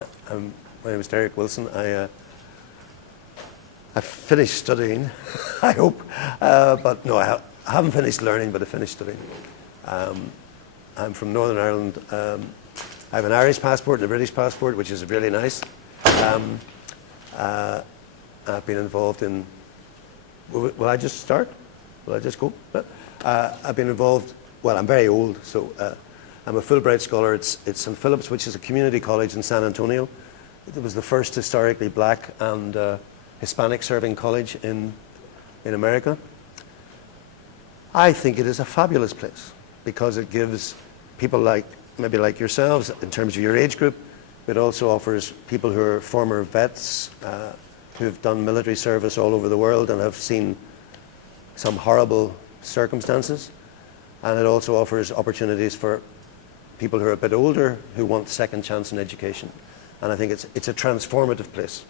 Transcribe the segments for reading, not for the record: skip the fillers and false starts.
My name is Derick Wilson. I finished studying, I hope, but no, I haven't finished learning, but I finished studying. I'm from Northern Ireland. I have an Irish passport and a British passport, which is really nice. I've been involved in. Will I just start? Will I just go? I've been involved. Well, I'm very old, so I'm a Fulbright Scholar. It's St. Philip's, which is a community college in San Antonio. It was the first historically black and Hispanic serving college in America. I think it is a fabulous place because it gives people maybe like yourselves, in terms of your age group, it also offers people who are former vets who've done military service all over the world and have seen some horrible circumstances. And it also offers opportunities for people who are a bit older who want second chance in education. And I think it's a transformative place.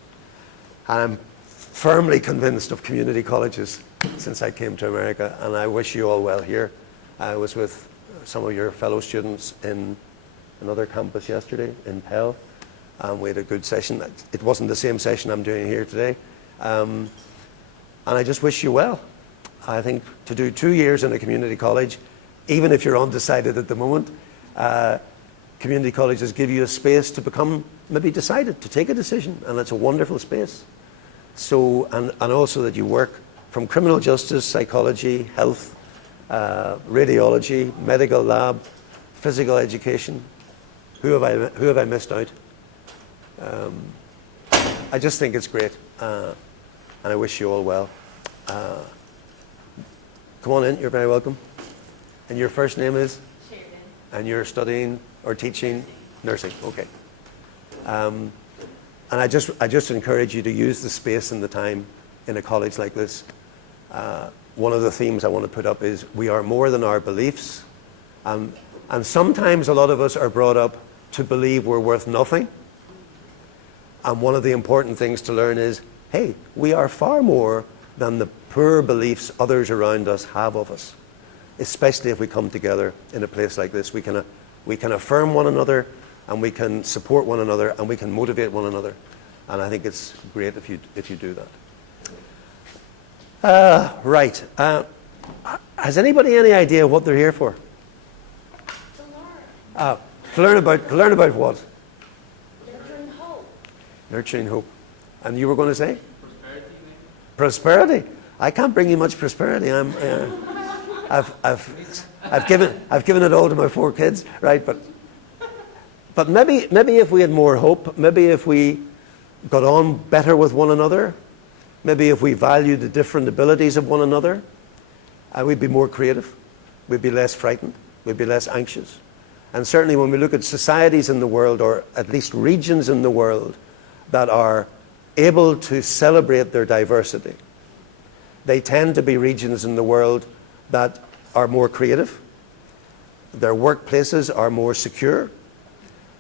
And I'm firmly convinced of community colleges since I came to America, and I wish you all well here. I was with some of your fellow students in another campus yesterday in Pell, and we had a good session. It wasn't the same session I'm doing here today. And I just wish you well. I think to do 2 years in a community college, even if you're undecided at the moment, community colleges give you a space to become maybe decided, to take a decision, and it's a wonderful space. So, and also that you work from criminal justice, psychology, health, radiology, medical lab, physical education. Who have I missed out? I just think it's great, and I wish you all well. Come on in, you're very welcome. And your first name is? Sheridan. And you're studying or teaching? Nursing, okay. And I just encourage you to use the space and the time in a college like this. One of the themes I want to put up is we are more than our beliefs. And sometimes a lot of us are brought up to believe we're worth nothing. And one of the important things to learn is, hey, we are far more than the poor beliefs others around us have of us. Especially if we come together in a place like this. We can affirm one another, and we can support one another, and we can motivate one another. And I think it's great if you do that. Right. Has anybody any idea what they're here for? To learn about what? Nurturing hope. Nurturing hope. And you were going to say? Prosperity. I can't bring you much prosperity. I've given it all to my 4 kids, right? But maybe if we had more hope, maybe if we got on better with one another, maybe if we valued the different abilities of one another, we'd be more creative, we'd be less frightened, we'd be less anxious. And certainly when we look at societies in the world, or at least regions in the world, that are able to celebrate their diversity, they tend to be regions in the world that are more creative. Their workplaces are more secure.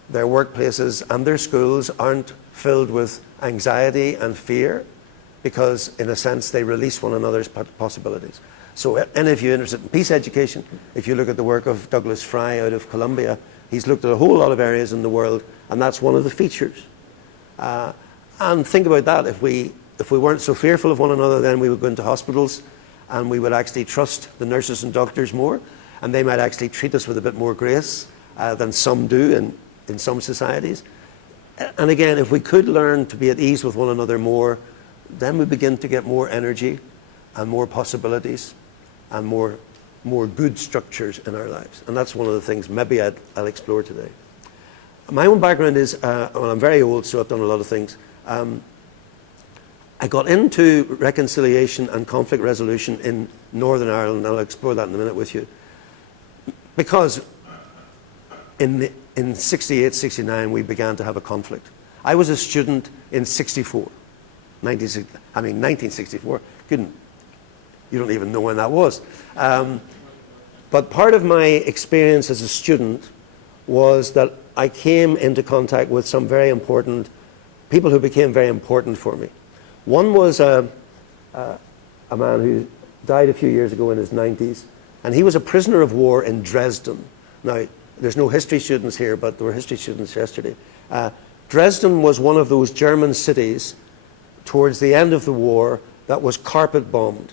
Their workplaces and their schools aren't filled with anxiety and fear because, in a sense, they release one another's possibilities. So any of you interested in peace education, if you look at the work of Douglas Fry out of Columbia, he's looked at a whole lot of areas in the world, and that's one of the features. And think about that. If we weren't so fearful of one another, then we would go into hospitals and we would actually trust the nurses and doctors more, and they might actually treat us with a bit more grace than some do in some societies. And again, if we could learn to be at ease with one another more, then we begin to get more energy and more possibilities and more good structures in our lives. And that's one of the things maybe I'll explore today. My own background is, well, I'm very old, so I've done a lot of things. I got into reconciliation and conflict resolution in Northern Ireland, and I'll explore that in a minute with you. Because in 68, 69, we began to have a conflict. I was a student in 1964. You don't even know when that was. But part of my experience as a student was that I came into contact with some very important people who became very important for me. One was a man who died a few years ago in his 90s, and he was a prisoner of war in Dresden. Now, there's no history students here, but there were history students yesterday. Dresden was one of those German cities towards the end of the war that was carpet bombed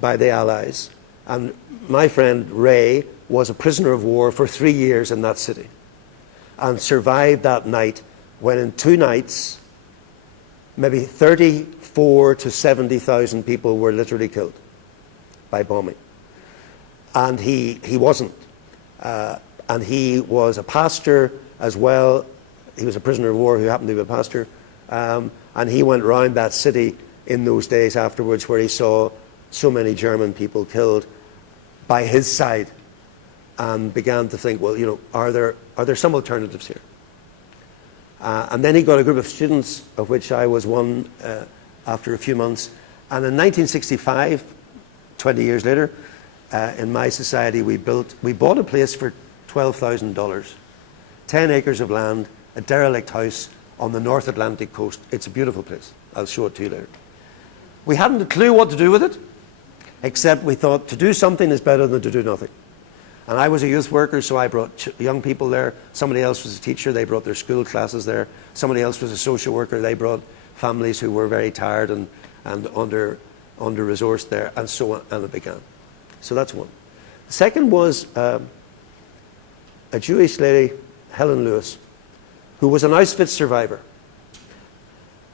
by the Allies. And my friend Ray was a prisoner of war for 3 years in that city and survived that night when in 2 nights maybe 34 to 70,000 people were literally killed by bombing. And he wasn't. And he was a pastor as well. He was a prisoner of war who happened to be a pastor. And he went around that city in those days afterwards where he saw so many German people killed by his side and began to think, well, you know, are there some alternatives here? And then he got a group of students, of which I was one after a few months. And in 1965, 20 years later, in my society, we bought a place for $12,000, 10 acres of land, a derelict house on the North Atlantic coast. It's a beautiful place. I'll show it to you later. We hadn't a clue what to do with it, except we thought to do something is better than to do nothing. And I was a youth worker, so I brought young people there. Somebody else was a teacher. They brought their school classes there. Somebody else was a social worker. They brought families who were very tired and under-resourced there, and so on, and it began. So that's one. The second was a Jewish lady, Helen Lewis, who was an Auschwitz survivor.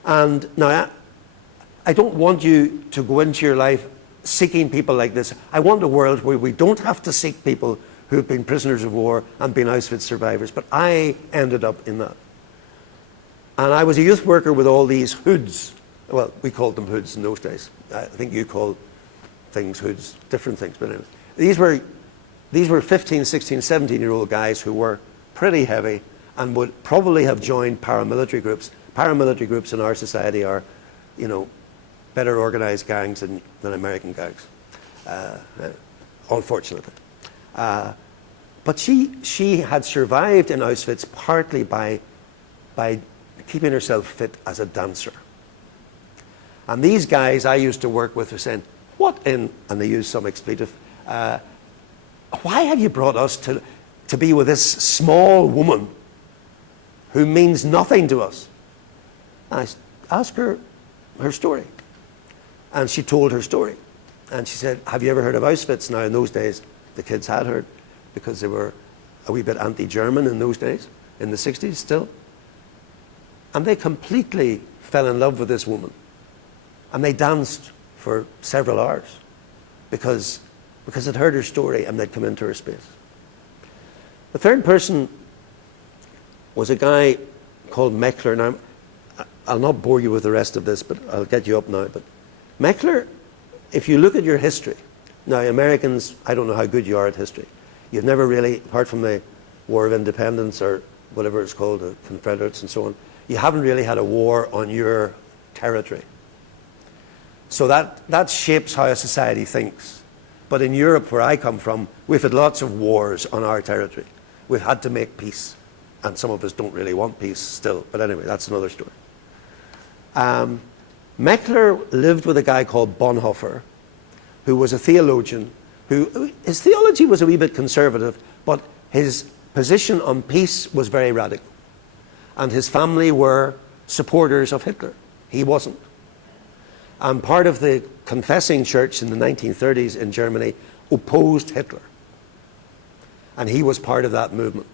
And now, I don't want you to go into your life seeking people like this. I want a world where we don't have to seek people who've been prisoners of war and been Auschwitz survivors. But I ended up in that. And I was a youth worker with all these hoods. Well, we called them hoods in those days. I think you call things hoods, different things. But anyway, these were 15, 16, 17-year-old guys who were pretty heavy and would probably have joined paramilitary groups. Paramilitary groups in our society are, you know, better organized gangs than American gangs, unfortunately. But she had survived in Auschwitz partly by keeping herself fit as a dancer. And these guys I used to work with were saying, and they used some expletive, why have you brought us to be with this small woman who means nothing to us? And I asked her story. And she told her story. And she said, have you ever heard of Auschwitz? Now, in those days, the kids had heard because they were a wee bit anti-German in those days, in the 60s still. And they completely fell in love with this woman. And they danced for several hours because they'd heard her story and they'd come into her space. The third person was a guy called Meckler. Now, I'll not bore you with the rest of this, but I'll get you up now. But Meckler, if you look at your history, now Americans, I don't know how good you are at history. You've never really, apart from the War of Independence or whatever it's called, the Confederates and so on, you haven't really had a war on your territory. So that shapes how a society thinks. But in Europe, where I come from, we've had lots of wars on our territory. We've had to make peace. And some of us don't really want peace still. But anyway, that's another story. Meckler lived with a guy called Bonhoeffer, who was a theologian, his theology was a wee bit conservative, but his position on peace was very radical. And his family were supporters of Hitler. He wasn't. And part of the confessing church in the 1930s in Germany opposed Hitler. And he was part of that movement.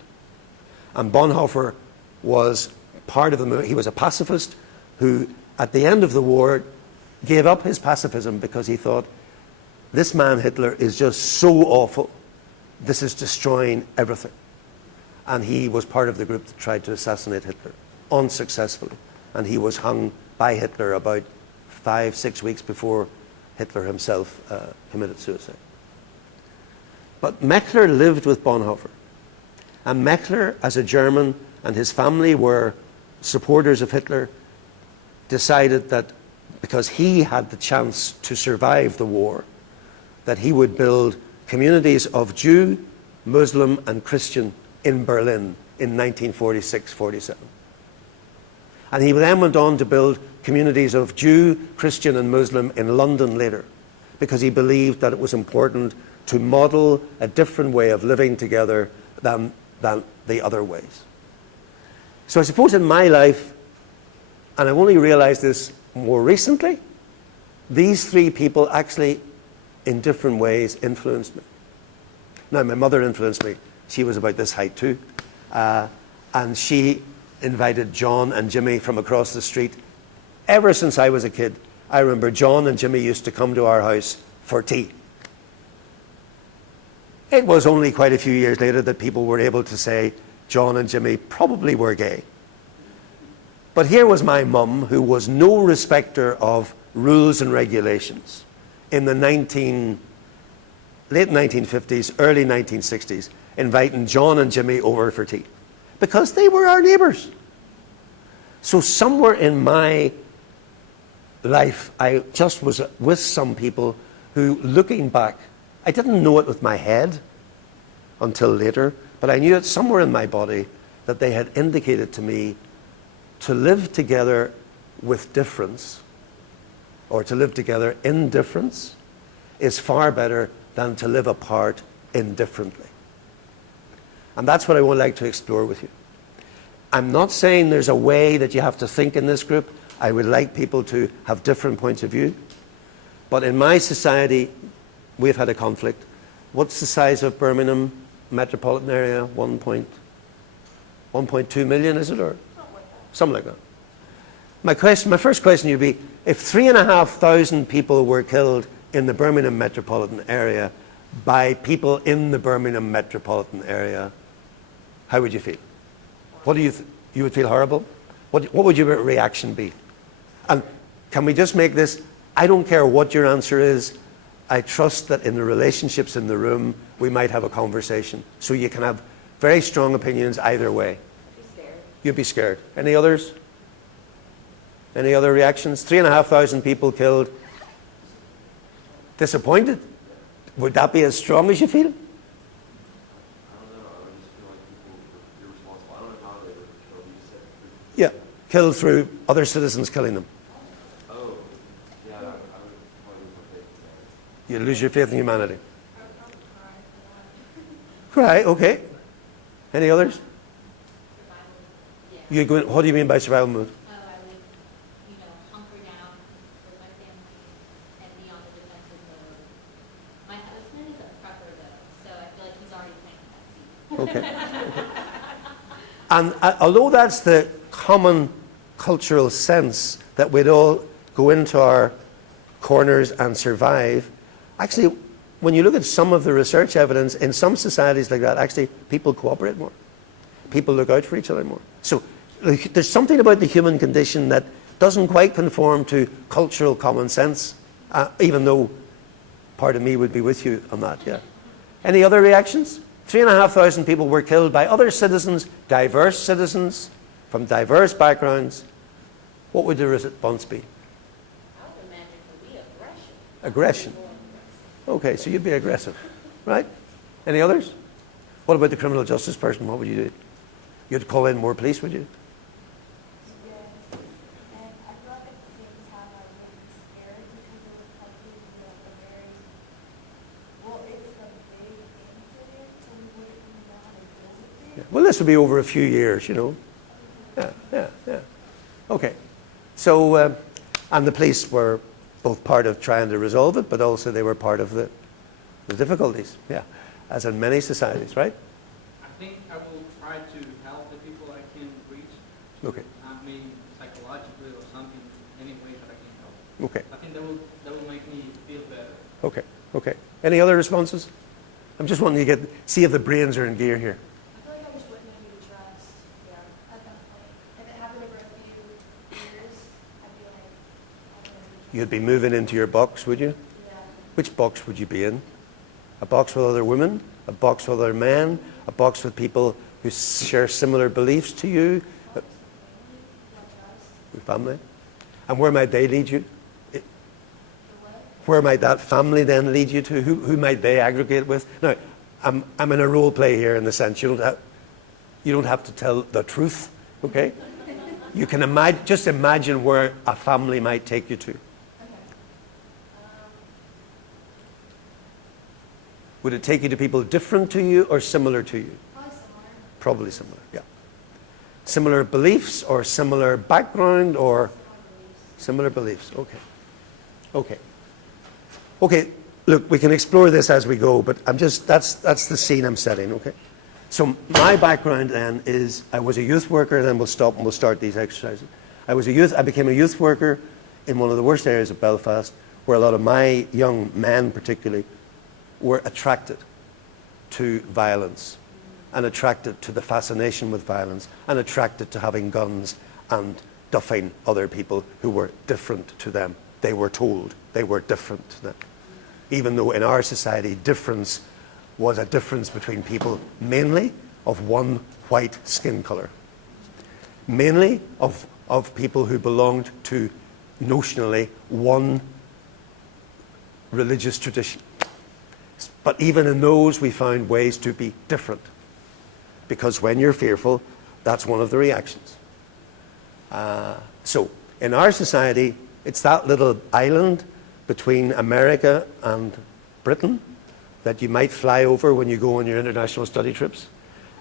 And Bonhoeffer was part of the movement. He was a pacifist who, at the end of the war, gave up his pacifism because he thought, this man Hitler is just so awful. This is destroying everything. And he was part of the group that tried to assassinate Hitler, unsuccessfully. And he was hung by Hitler about 5-6 weeks before Hitler himself committed suicide. But Meckler lived with Bonhoeffer. And Meckler, as a German, and his family were supporters of Hitler, decided that because he had the chance to survive the war, that he would build communities of Jew, Muslim, and Christian in Berlin in 1946-47. And he then went on to build communities of Jew, Christian, and Muslim in London later, because he believed that it was important to model a different way of living together than the other ways. So I suppose in my life, and I've only realized this more recently, these three people actually, in different ways, influenced me. Now, my mother influenced me. She was about this height too. And she invited John and Jimmy from across the street. Ever since I was a kid, I remember John and Jimmy used to come to our house for tea. It was only quite a few years later that people were able to say John and Jimmy probably were gay. But here was my mum, who was no respecter of rules and regulations in the late 1950s, early 1960s, inviting John and Jimmy over for tea because they were our neighbours. So somewhere in my life, I just was with some people who, looking back, I didn't know it with my head until later, but I knew it somewhere in my body that they had indicated to me to live together with difference, or to live together in difference, is far better than to live apart indifferently. And that's what I would like to explore with you. I'm not saying there's a way that you have to think in this group. I would like people to have different points of view. But in my society, we've had a conflict. What's the size of Birmingham metropolitan area? 1.2 million, is it? Or something like that. My first question would be, if 3,500 people were killed in the Birmingham metropolitan area by people in the Birmingham metropolitan area, how would you feel? What do you you would feel horrible? What would your reaction be? And can we just make this, I don't care what your answer is, I trust that in the relationships in the room, we might have a conversation. So you can have very strong opinions either way. You'd be scared. Any others? Any other reactions? 3,500 people killed. Disappointed? Would that be as strong as you feel? I don't know. I just feel like people were irresponsible. I don't know how they were killed. You said. Yeah, killed through other citizens killing them. Oh, yeah. I would probably lose my faith in that. You lose your faith in humanity. Cry, okay. Any others? You go, what do you mean by survival mode? I would, hunker down with my family and be on the defensive mode. My husband is a prepper though, so I feel like he's already planting that seed. Okay. And although that's the common cultural sense that we'd all go into our corners and survive, actually, when you look at some of the research evidence, in some societies like that, actually, people cooperate more. People look out for each other more. So there's something about the human condition that doesn't quite conform to cultural common sense, even though part of me would be with you on that, yeah. Any other reactions? 3,500 people were killed by other citizens, diverse citizens, from diverse backgrounds. What would the response be? I would imagine it would be aggression. Aggression. Okay, so you'd be aggressive, right? Any others? What about the criminal justice person? What would you do? You'd call in more police, would you? Yes, and I feel like at the same time I would be scared because it would probably be like a very, well, it's a big incident, so we wouldn't even know how to deal with it. Yeah. Well, this would be over a few years, Yeah. Okay. So, and the police were both part of trying to resolve it, but also they were part of the difficulties, yeah, as in many societies, right? I think I will try to help the people I can reach. Okay. I mean, psychologically or something, any way that I can help. Okay. I think that will make me feel better. Okay. Okay. Any other responses? I'm just wanting to see if the brains are in gear here. I feel like I just wouldn't know who to trust, at that point. If it happened over a few years, I'd be like, I don't know who to trust. You'd be moving into your box, would you? Yeah. Which box would you be in? A box with other women? A box with other men? A box with people who share similar beliefs to you? Your family? And where might they lead you? Where might that family then lead you to? Who might they aggregate with? Now, I'm in a role play here in the sense you don't have to tell the truth, okay? You can just imagine where a family might take you to. Would it take you to people different to you or similar to you? Probably similar. Probably similar, yeah. Similar beliefs or similar background or similar beliefs? Okay. Okay. Okay, look, we can explore this as we go, but that's the scene I'm setting, okay? So my background then is I was a youth worker, then we'll stop and we'll start these exercises. I became a youth worker in one of the worst areas of Belfast, where a lot of my young men particularly were attracted to violence and attracted to the fascination with violence and attracted to having guns and duffing other people who were different to them. They were told they were different to them. Even though in our society difference was a difference between people mainly of one white skin color. Mainly of people who belonged to notionally one religious tradition. But even in those we found ways to be different. Because when you're fearful, that's one of the reactions. So in our society, it's that little island between America and Britain that you might fly over when you go on your international study trips.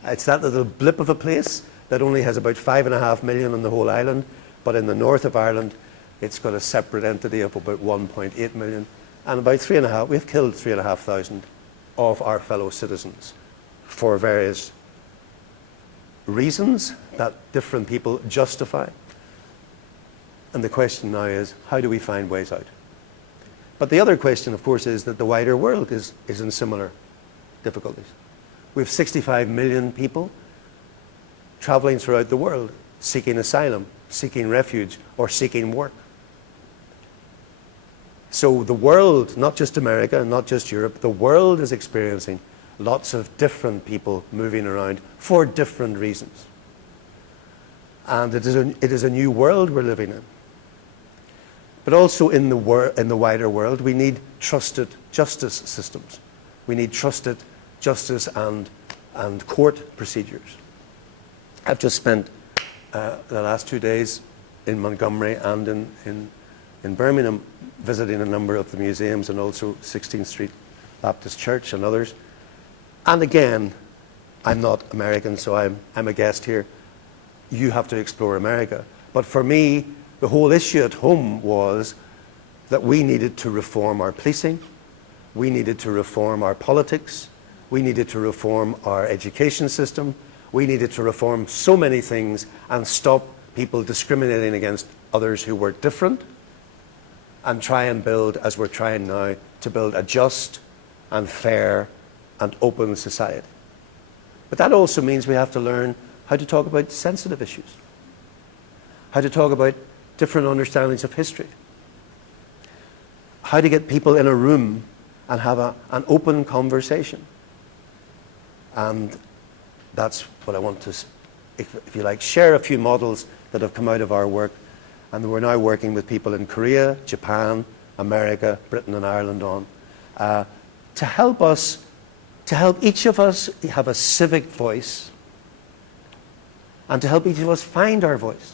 It's that little blip of a place that only has about 5.5 million on the whole island, but in the north of Ireland, it's got a separate entity of about 1.8 million, and about 3.5, we've killed 3,500 of our fellow citizens for various reasons that different people justify. And the question now is, how do we find ways out? But the other question, of course, is that the wider world is in similar difficulties. We have 65 million people traveling throughout the world, seeking asylum, seeking refuge, or seeking work. So the world, not just America, not just Europe, the world is experiencing lots of different people moving around for different reasons. And it is a new world we're living in. But also in the wider world, we need trusted justice systems. We need trusted justice and court procedures. I've just spent the last 2 days in Montgomery and in Birmingham visiting a number of the museums and also 16th Street Baptist Church and others. And again, I'm not American, so I'm a guest here. You have to explore America. But for me, the whole issue at home was that we needed to reform our policing, we needed to reform our politics, we needed to reform our education system, we needed to reform so many things and stop people discriminating against others who were different, and try and build, as we're trying now, to build a just and fair and open society. But that also means we have to learn how to talk about sensitive issues, how to talk about different understandings of history, how to get people in a room and have an open conversation. And that's what I want to, if you like, share a few models that have come out of our work. And we're now working with people in Korea, Japan, America, Britain and Ireland on, to help each of us have a civic voice and to help each of us find our voice.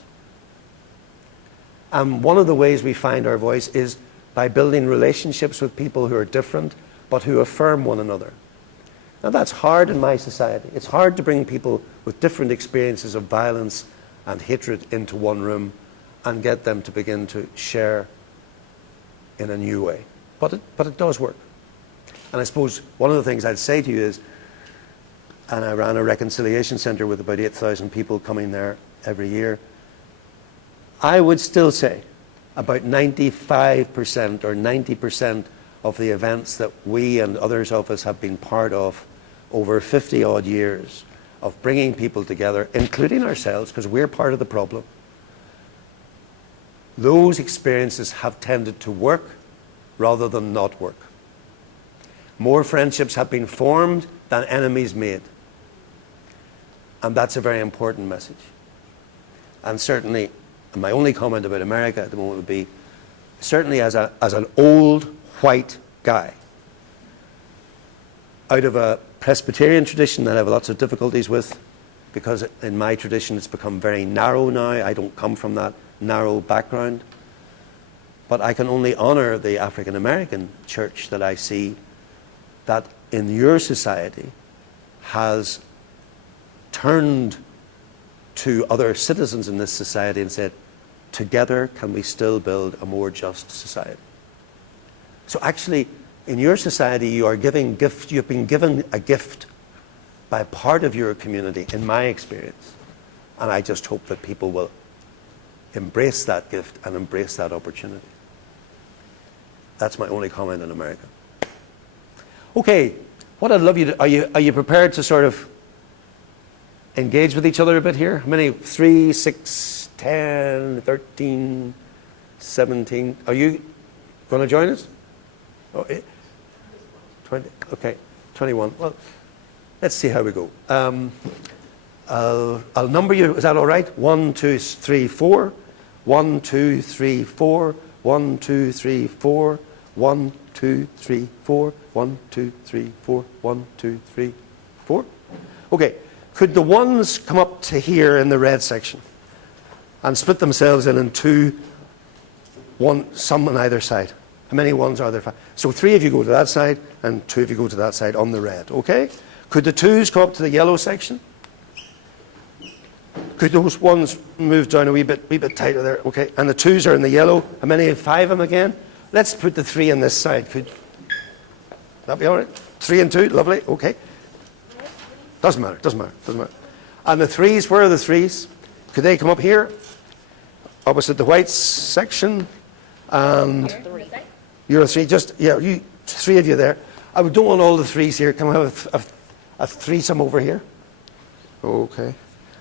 And one of the ways we find our voice is by building relationships with people who are different, but who affirm one another. Now that's hard in my society. It's hard to bring people with different experiences of violence and hatred into one room and get them to begin to share in a new way. But it does work. And I suppose one of the things I'd say to you is, and I ran a reconciliation centre with about 8,000 people coming there every year, I would still say about 95% or 90% of the events that we and others of us have been part of over 50 odd years of bringing people together, including ourselves, because we're part of the problem, those experiences have tended to work rather than not work. More friendships have been formed than enemies made. And that's a very important message. And certainly, my only comment about America at the moment would be, certainly as an old white guy, out of a Presbyterian tradition that I have lots of difficulties with, because in my tradition it's become very narrow now. I don't come from that narrow background. But I can only honor the African American church that I see that in your society has turned to other citizens in this society and said, together can we still build a more just society? So actually, in your society, you are giving gift. You've been given a gift by part of your community, in my experience. And I just hope that people will embrace that gift and embrace that opportunity. That's my only comment on America. Okay, what I'd love you to, are you prepared to sort of engage with each other a bit here? How many? 3, 6, 10, 13, 17. Are you going to join us? Oh, 20, okay, 21. Well, let's see how we go. I'll number you. Is that all right? 1, 2, 3, 4. 1, 2, 3, 4. 1, 2, 3, 4. 1, 2, 3, 4. 1, 2, 3, 4. 1, 2, 3, 4. Okay. Could the ones come up to here in the red section and split themselves in two, some on either side? How many ones are there? 5. So 3 of you go to that side and 2 of you go to that side on the red. Okay? Could the 2s come up to the yellow section? Could those ones move down a wee bit tighter there? Okay. And the 2s are in the yellow. How many? 5 of them again. Let's put the 3 on this side. Could that be all right? 3 and 2. Lovely. Okay. Doesn't matter. And the 3s, where are the 3s? Could they come up here? Opposite the whites section. And you're a 3. Just, yeah, you 3 of you there. I don't want all the 3s here. Can we have a threesome over here? Okay.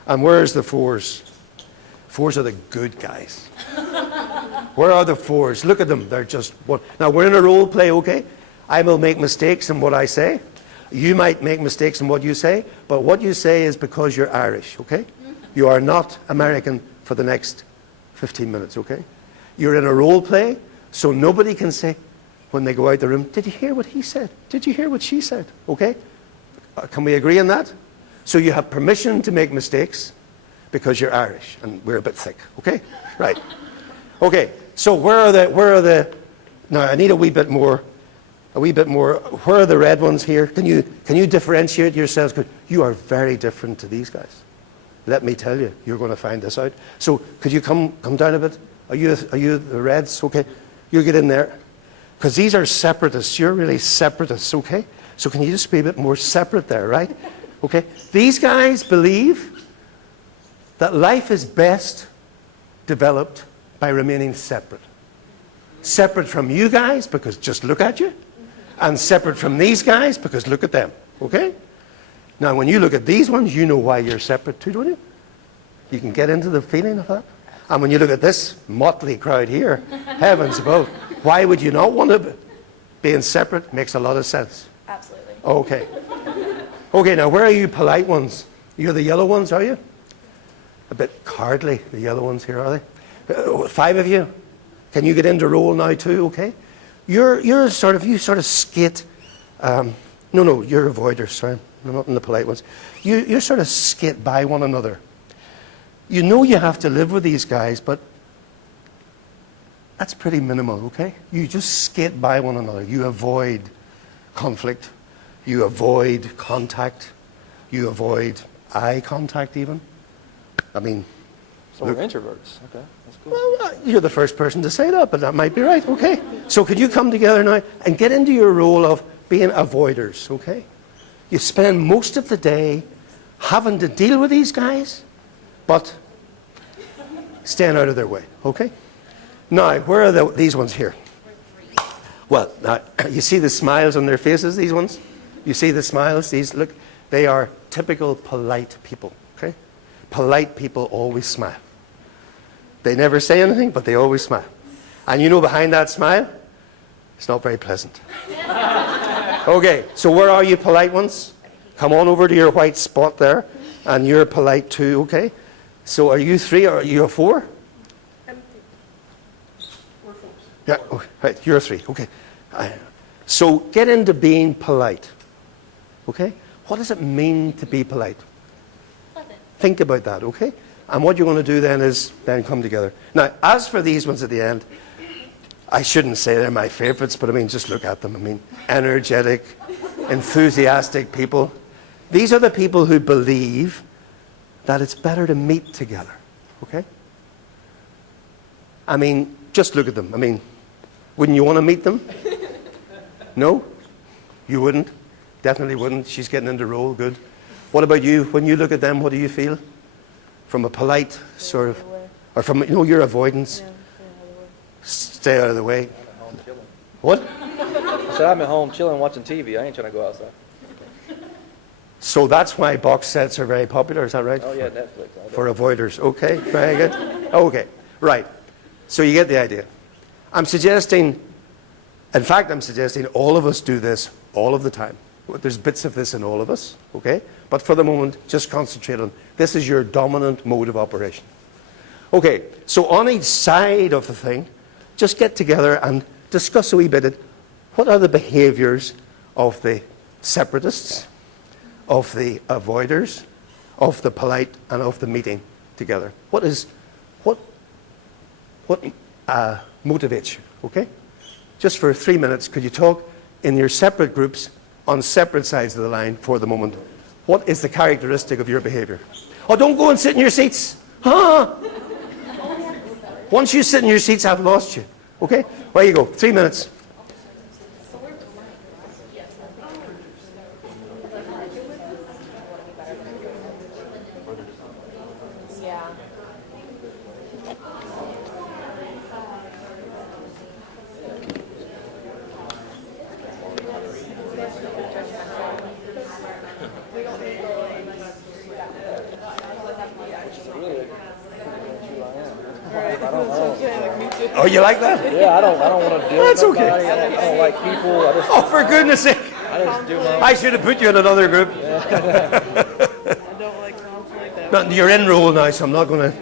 And where's the 4s? 4s are the good guys. Where are the 4s? Look at them. They're just one. Now, we're in a role play, okay? I will make mistakes in what I say. You might make mistakes in what you say, but what you say is because you're Irish, okay? You are not American for the next 15 minutes, okay? You're in a role play, so nobody can say, when they go out the room, did you hear what he said? Did you hear what she said? Okay? Can we agree on that? So you have permission to make mistakes because you're Irish and we're a bit thick, okay? Right. Okay, so where are the, now I need a wee bit more, where are the red ones here? Can you differentiate yourselves? You are very different to these guys. Let me tell you, you're going to find this out. So could you come down a bit? Are you the reds? Okay, you get in there. Because these are separatists. You're really separatists, okay? So can you just be a bit more separate there, right? Okay. These guys believe that life is best developed by remaining separate. Separate from you guys, because just look at you. And separate from these guys, because look at them, okay? Now, when you look at these ones, you know why you're separate too, don't you? You can get into the feeling of that. And when you look at this motley crowd here, heavens above, why would you not want to? Being separate makes a lot of sense. Absolutely. Okay. Okay, now where are you polite ones? You're the yellow ones, are you? A bit cowardly, the yellow ones here, are they? 5 of you. Can you get into role now too, okay? You sort of skate. No, you're avoiders, sorry. I'm not in the polite ones. You sort of skate by one another. You know you have to live with these guys, but that's pretty minimal, okay? You just skate by one another. You avoid conflict. You avoid contact. You avoid eye contact even. I mean... So we're introverts. Okay, that's cool. Well, you're the first person to say that, but that might be right, okay? So could you come together now and get into your role of being avoiders, okay? You spend most of the day having to deal with these guys, but staying out of their way, okay? Now, where are these ones here? Well, now, you see the smiles on their faces, these ones? You see the smiles? These, look, they are typical polite people, okay? Polite people always smile. They never say anything, but they always smile. And you know behind that smile, it's not very pleasant. Okay, so where are you polite ones? Come on over to your white spot there, and you're polite too, okay? So are you 3 or are you a 4? I'm 3. We're folks. Yeah, oh, right, you're a 3, okay. So get into being polite, okay? What does it mean to be polite? Pleasant. Think about that, okay? And what you're going to do then is then come together. Now, as for these ones at the end, I shouldn't say they're my favorites, but I mean, just look at them. I mean, energetic, enthusiastic people. These are the people who believe that it's better to meet together, okay? I mean, just look at them. I mean, wouldn't you want to meet them? No? You wouldn't? Definitely wouldn't. She's getting into role, good. What about you? When you look at them, what do you feel? From a polite sort of, or from, you know, your avoidance? Stay out of the way. Home chilling. What? I said I'm at home chilling, watching TV. I ain't trying to go outside. So that's why box sets are very popular, is that right? Oh yeah, Netflix. all day. For avoiders. Okay, very good. Okay, right. So you get the idea. I'm suggesting, in fact, I'm suggesting all of us do this all of the time. There's bits of this in all of us, okay? But for the moment, just concentrate on, this is your dominant mode of operation. Okay, so on each side of the thing, just get together and discuss a wee bit, what are the behaviors of the separatists, of the avoiders, of the polite, and of the meeting together? What motivates you, okay? Just for 3 minutes, could you talk in your separate groups on separate sides of the line for the moment? What is the characteristic of your behavior? Oh, don't go and sit in your seats. Huh? Once you sit in your seats, I've lost you. Okay? Where you go? 3 minutes. Yeah. Oh, you like that? Yeah, I don't want to deal That's with okay. nobody. I don't like people. Oh, for goodness sake. I just do my own. I should have put you in another group. I don't like conflict. No, you're in role now, so I'm not going to...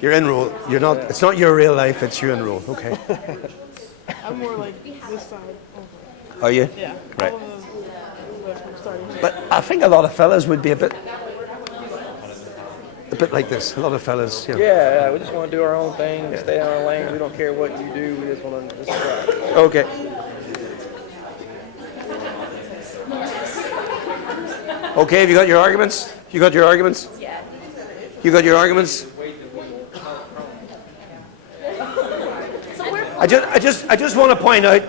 You're in role. You're not... It's not your real life, it's you in role. Okay. I'm more like this side. Are you? Yeah. Right. All of those, from starting to But I think a lot of fellas would be a bit like this. A lot of fellas, you know. Yeah, we just want to do our own thing, stay in our lane. We don't care what you do. We just want to just try. Okay. Okay, have you got your arguments? You got your arguments? Yeah. You got your arguments? I just want to point out,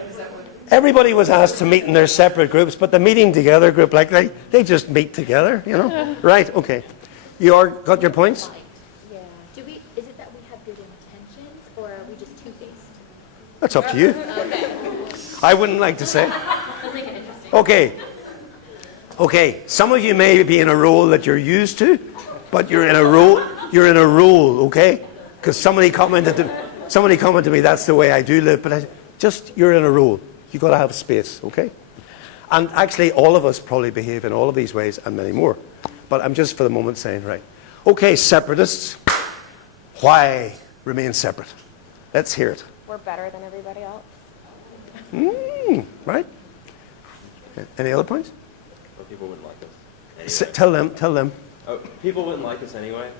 everybody was asked to meet in their separate groups, but the meeting together group, like they just meet together, you know? Right, okay. You are got your points? Yeah. Is it that we have good intentions, or are we just two-faced? That's up to you. I wouldn't like to say. Let's make it interesting. Okay. Okay, some of you may be in a role that you're used to, but you're in a role, okay? Because somebody commented to me, that's the way I do live, but you're in a role. You've got to have space, okay? And actually, all of us probably behave in all of these ways and many more. But I'm just for the moment saying, right. Okay, separatists, why remain separate? Let's hear it. We're better than everybody else. Right? Any other points? Or people wouldn't like us. Tell them. Oh, people wouldn't like us anyway.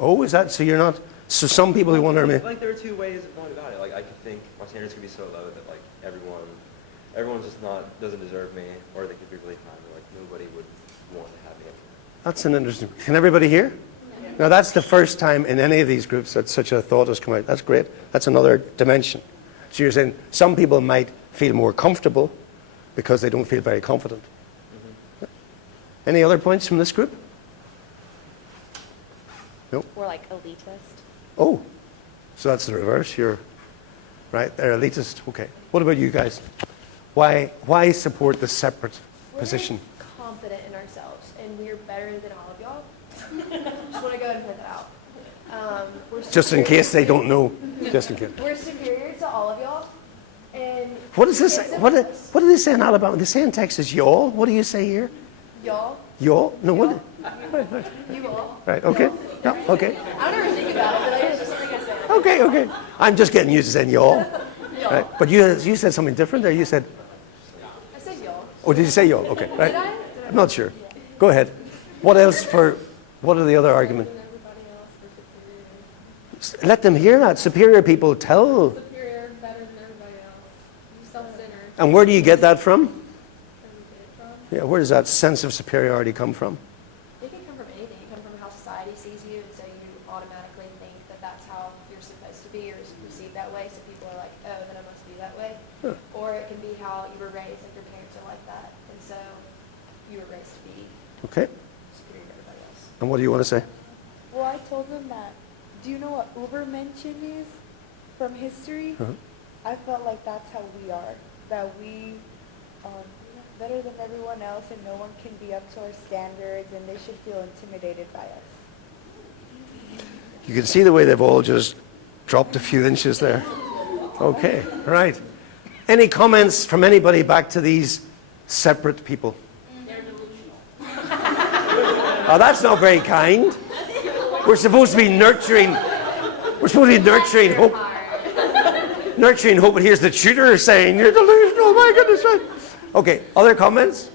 Oh, is that, so you're not, so some people who want to remain, Like there are two ways of going about it. Like I could think my standards could be so low that like everyone's just doesn't deserve me, or they could be really kind. Like nobody would want to have me. that's an interesting, can everybody hear? Now that's the first time in any of these groups that such a thought has come out. That's great. That's another dimension. So you're saying some people might feel more comfortable because they don't feel very confident. Any other points from this group? No? We're like elitist. Oh, so that's the reverse. You're right. They're elitist. Okay. What about you guys? Why support the separate position? We're confident in ourselves, and we're better than all of y'all. Just want to go ahead and put that out. We're Just in superior- case they don't know. Just in case. We're superior to all of y'all, and What is this? it's a What plus. do they say in Alabama? They say in Texas, y'all. What do you say here? Y'all, Y'all? No, what? you all. Right. Okay. Yeah. Okay. I don't ever think about it, but it's just something I say. Okay. Okay. I'm just getting used to saying y'all. Y'all. Right. But you said something different there. You said, I said y'all. oh, did you say y'all? Okay. Right. Did I? I'm not sure. Go ahead. What else for? What are the other arguments? Let them hear that. Superior people tell. Superior, better than everybody else. Self-centered. And where do you get that from? Where we get it from. Yeah. Where does that sense of superiority come from? It can come from anything. It can come from how society society sees you, and so you automatically think that that's how you're supposed to be or is perceived that way. So people are like, oh, then I must be that way. Huh. Or it can be how you were raised, and your parents are like that, and so you were raised to be Okay. superior to everybody else. And what do you want to say? Well, I told them that, do you know what Übermenschen is from history? Uh-huh. I felt like that's how we are, that we better than everyone else and no one can be up to our standards and they should feel intimidated by us. You can see the way they've all just dropped a few inches there. Okay, right. Any comments from anybody back to these separate people? They're delusional. Oh, that's not very kind. We're supposed to be nurturing. We're supposed to be nurturing hope. Nurturing hope, and here's the tutor saying, you're delusional, my goodness. Right. Okay, other comments?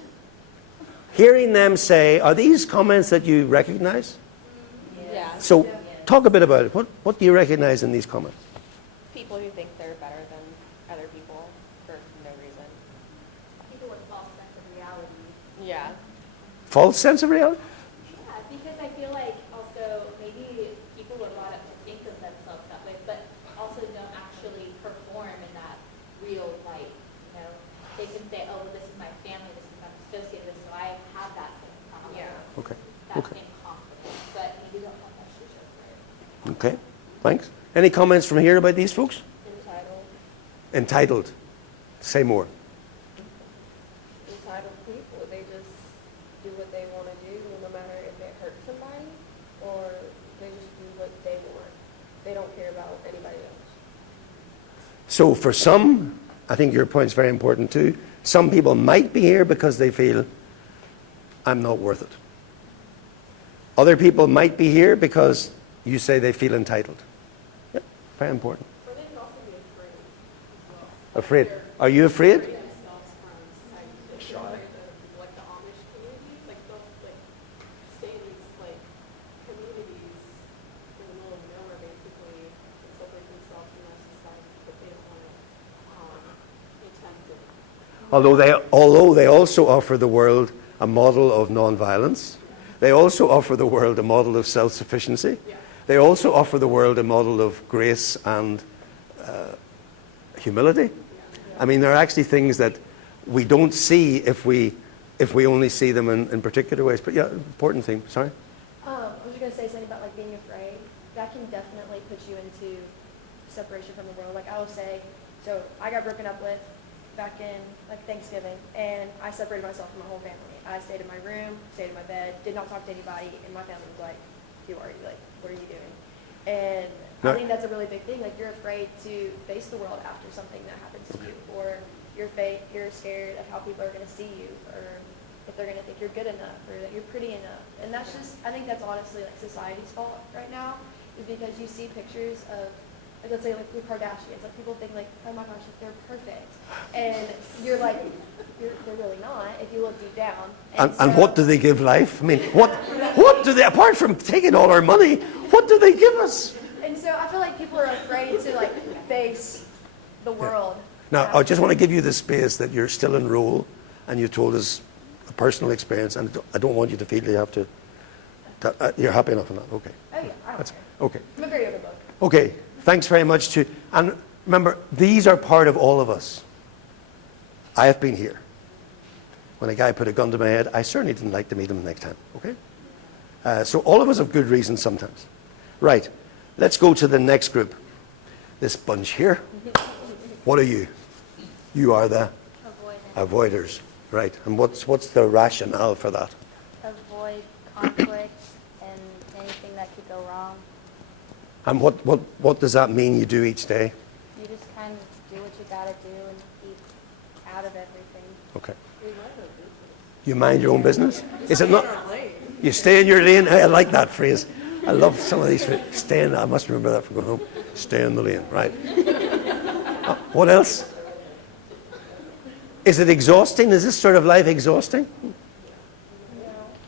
Hearing them say, are these comments that you recognize? Yeah. So talk a bit about it. What do you recognize in these comments? People who think they're better than other people for no reason. People with false sense of reality. Yeah. False sense of reality? Yeah, because I feel like also maybe people were brought up to think of themselves that way, but also don't actually perform in that real light. You know, they can say, "Oh, well, this is my family, this is what I'm associated with, so I have that same confidence, Yeah. Okay. that Okay. same confidence." But maybe don't actually show for it. Okay, thanks. Any comments from here about these folks? Entitled. Entitled. Say more. Entitled people, they just do what they want to do, no matter if it hurts somebody, or they just do what they want. They don't care about anybody else. So for some, I think your point's very important too. Some people might be here because they feel, I'm not worth it. Other people might be here because you say they feel entitled. Yeah, very important. Or they can also be afraid as well. Afraid. Are you afraid? Themselves from society. Shy. Like the Amish community, like they'll like stay in these like communities in the middle of nowhere basically and separate themselves from our society, but they don't want to be tempted. Although they also offer the world a model of nonviolence, they also offer the world a model of self-sufficiency. They also offer the world a model of grace and humility. I mean, there are actually things that we don't see if we only see them in particular ways. But yeah, important thing. Sorry. I was going to say something about like being afraid. That can definitely put you into separation from the world. Like I will say, so I got broken up with back in like Thanksgiving, and I separated myself from my whole family. I stayed in my room, stayed in my bed, did not talk to anybody, and my family was like, "Who are you? Like, what are you doing?" And No. I think that's a really big thing. Like you're afraid to face the world after something that happens to you, or you're scared of how people are going to see you, or if they're going to think you're good enough, or that you're pretty enough. And that's just, I think that's honestly like society's fault right now, is because you see pictures of, like let's say like the Kardashians, like people think like, oh my gosh, like, they're perfect, and you're like, they're really not if you look deep down. And so, what do they give life? I mean, what do they, apart from taking all our money, what do they give us? And so I feel like people are afraid to like face the world. Now, I just want to give you the space that you're still in role, and you told us a personal experience, and I don't want you to feel you have to you're happy enough in that. Okay. Oh yeah, I don't That's care. okay. I'm a very open book. Okay. Thanks very much to, and remember, these are part of all of us. I have been here. When a guy put a gun to my head, I certainly didn't like to meet him next time. Okay. So all of us have good reasons sometimes. Right. Let's go to the next group. This bunch here. What are you? You are the avoiders. Right. And what's the rationale for that? Avoid conflict and anything that could go wrong. And what does that mean you do each day? You just kind of do what you gotta do and keep out of everything. Okay. You mind your own business? Is it not? You stay in your lane? I like that phrase. I love some of these. Stay in, I must remember that from going home. Stay in the lane, right. What else? Is it exhausting? Is this sort of life exhausting?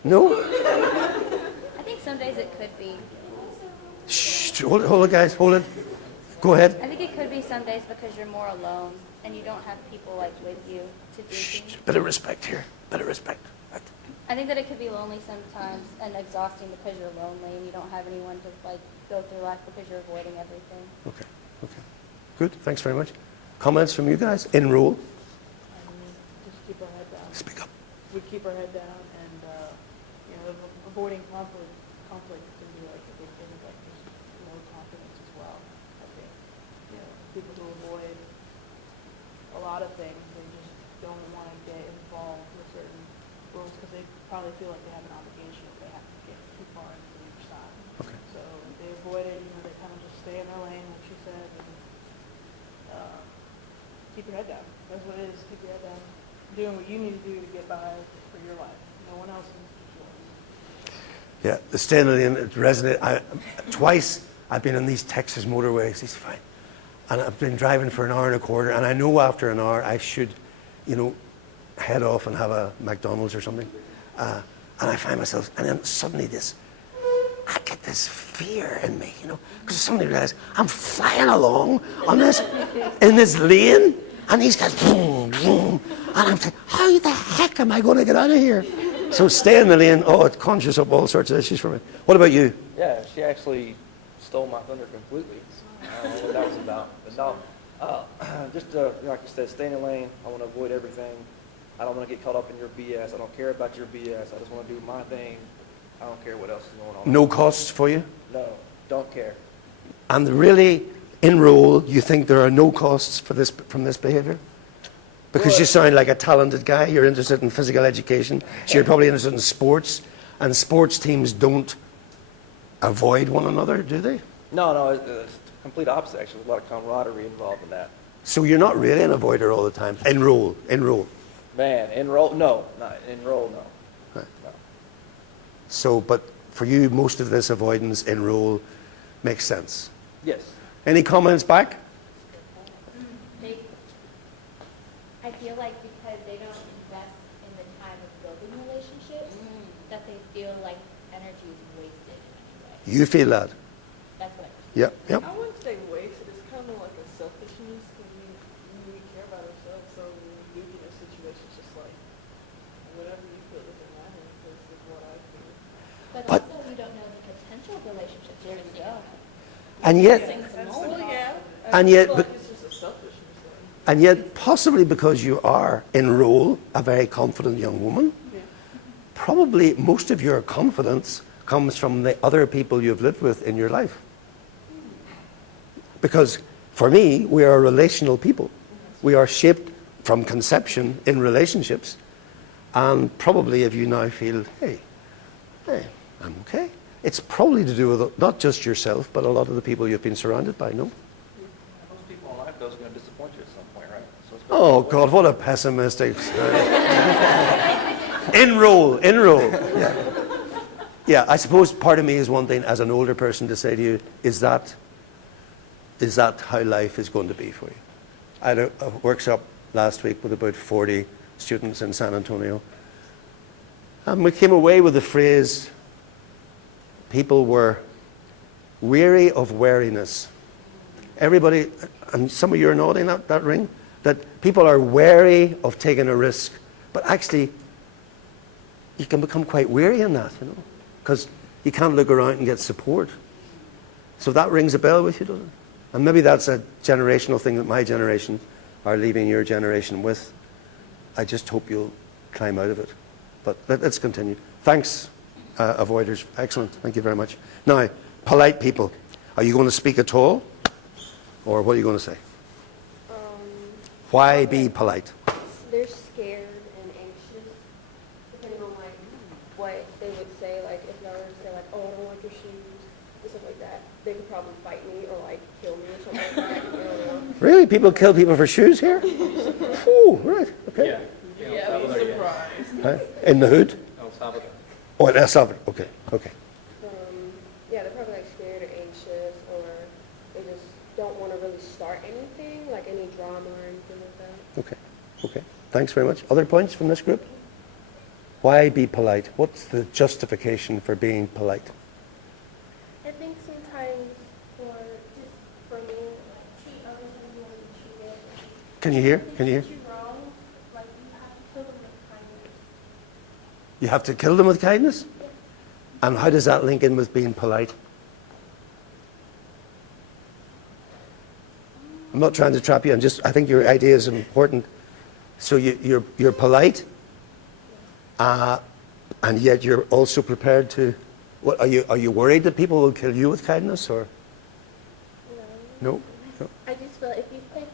No? I think some days it could be. Shh, hold it, guys, hold it. Go ahead. I think it could be some days because you're more alone and you don't have people like with you to do Shh, things. bit of respect here. Bit of respect. I think that it could be lonely sometimes and exhausting because you're lonely and you don't have anyone to like go through life because you're avoiding everything. Okay, okay. Good, thanks very much. Comments from you guys? Enroll. Just keep our head down. Speak up. We keep our head down and, you know, avoiding conflict can be like a big thing, but just low confidence as well. I think, you know, people who avoid a lot of things, they just don't want to get involved with certain rules because they probably feel like they have an obligation if they have to get too far into each side. Okay. So they avoid it, you know, they kind of just stay in their lane, like she said, and keep your head down. That's what it is, keep your head down. Doing what you need to do to get by for your life. No one else needs to do yours. Yeah, the staying in it resonated. Twice I've been on these Texas motorways. He's fine. And I've been driving for an hour and a quarter, and I know after an hour I should, you know, head off and have a McDonald's or something. And I find myself, and then suddenly I get this fear in me, you know, because suddenly I realize I'm flying along on this, in this lane, and these guys, boom, boom, and I'm thinking, how the heck am I going to get out of here? So stay in the lane. Oh, it conjures up all sorts of issues for me. What about you? Yeah, she actually stole my thunder completely. I don't know what that was about. But no, just like you said, stay in the lane. I want to avoid everything. I don't want to get caught up in your BS. I don't care about your BS. I just want to do my thing. I don't care what else is going on. No costs for you? No, don't care. And really, enroll, you think there are no costs for this from this behavior? Because you sound like a talented guy. You're interested in physical education. So you're probably interested in sports. And sports teams don't avoid one another, do they? No, it's the complete opposite, actually. There's a lot of camaraderie involved in that. So you're not really an avoider all the time. Enroll. Man, enroll? No, not enroll, no. Right. No. So, but for you, most of this avoidance, enroll, makes sense. Yes. Any comments back? I feel like because they don't invest in the time of building relationships, that they feel like energy is wasted in any way. You feel that? That's what I Yep, yep. I wouldn't say wasted. It's kind of like a selfishness because we care about ourselves. So when we do get in situations, just like whatever you feel is in my hands is what I feel. But But- also you don't know the potential relationships you're going to go. And yet, Well, yeah. And yet- I feel like it's just a selfishness thing. and yet, possibly because you are, enroll, a very confident young woman, probably most of your confidence comes from the other people you've lived with in your life. Because for me, we are relational people. We are shaped from conception in relationships. And probably if you now feel, hey, I'm okay, it's probably to do with not just yourself, but a lot of the people you've been surrounded by, no? Most people in life, those are going to disappoint you at some point, right? So it's Oh, God, what a pessimistic... Enroll. Yeah. Yeah, I suppose part of me is wanting, as an older person, to say to you, is that how life is going to be for you? I had a workshop last week with about 40 students in San Antonio. And we came away with the phrase, people were weary of wariness. Everybody, and some of you are nodding that ring, that people are wary of taking a risk. But actually, you can become quite weary in that, you know, because you can't look around and get support. So that rings a bell with you, doesn't it? And maybe that's a generational thing that my generation are leaving your generation with. I just hope you'll climb out of it. But let's continue. Thanks, avoiders. Excellent. Thank you very much. Now, polite people. Are you going to speak at all? Or what are you going to say? Why be polite? They're scared and anxious, depending on like what they would say. Like if I were to say like, "Oh, I don't like your shoes," and stuff like that, they could probably fight me or like kill me or something like that. You know? Really? People kill people for shoes here? Ooh, right. Okay. Yeah, I'm surprised. Huh? In the hood? El Salvador. Oh, in El Salvador. Okay. Okay. Yeah, they're probably like scared or anxious, or they just don't want to really start anything, like any drama or anything like that. Okay. Okay. Thanks very much. Other points from this group? Why be polite? What's the justification for being polite? I think sometimes for me, treat others as you want to be treated. Can you hear? Can you hear? If they treat you wrong, like you have to kill them with kindness. You have to kill them with kindness? And how does that link in with being polite? I'm not trying to trap you. I think your idea is important. So you're polite, and yet you're also prepared to. What are you worried that people will kill you with kindness, or no? No. I just feel if you put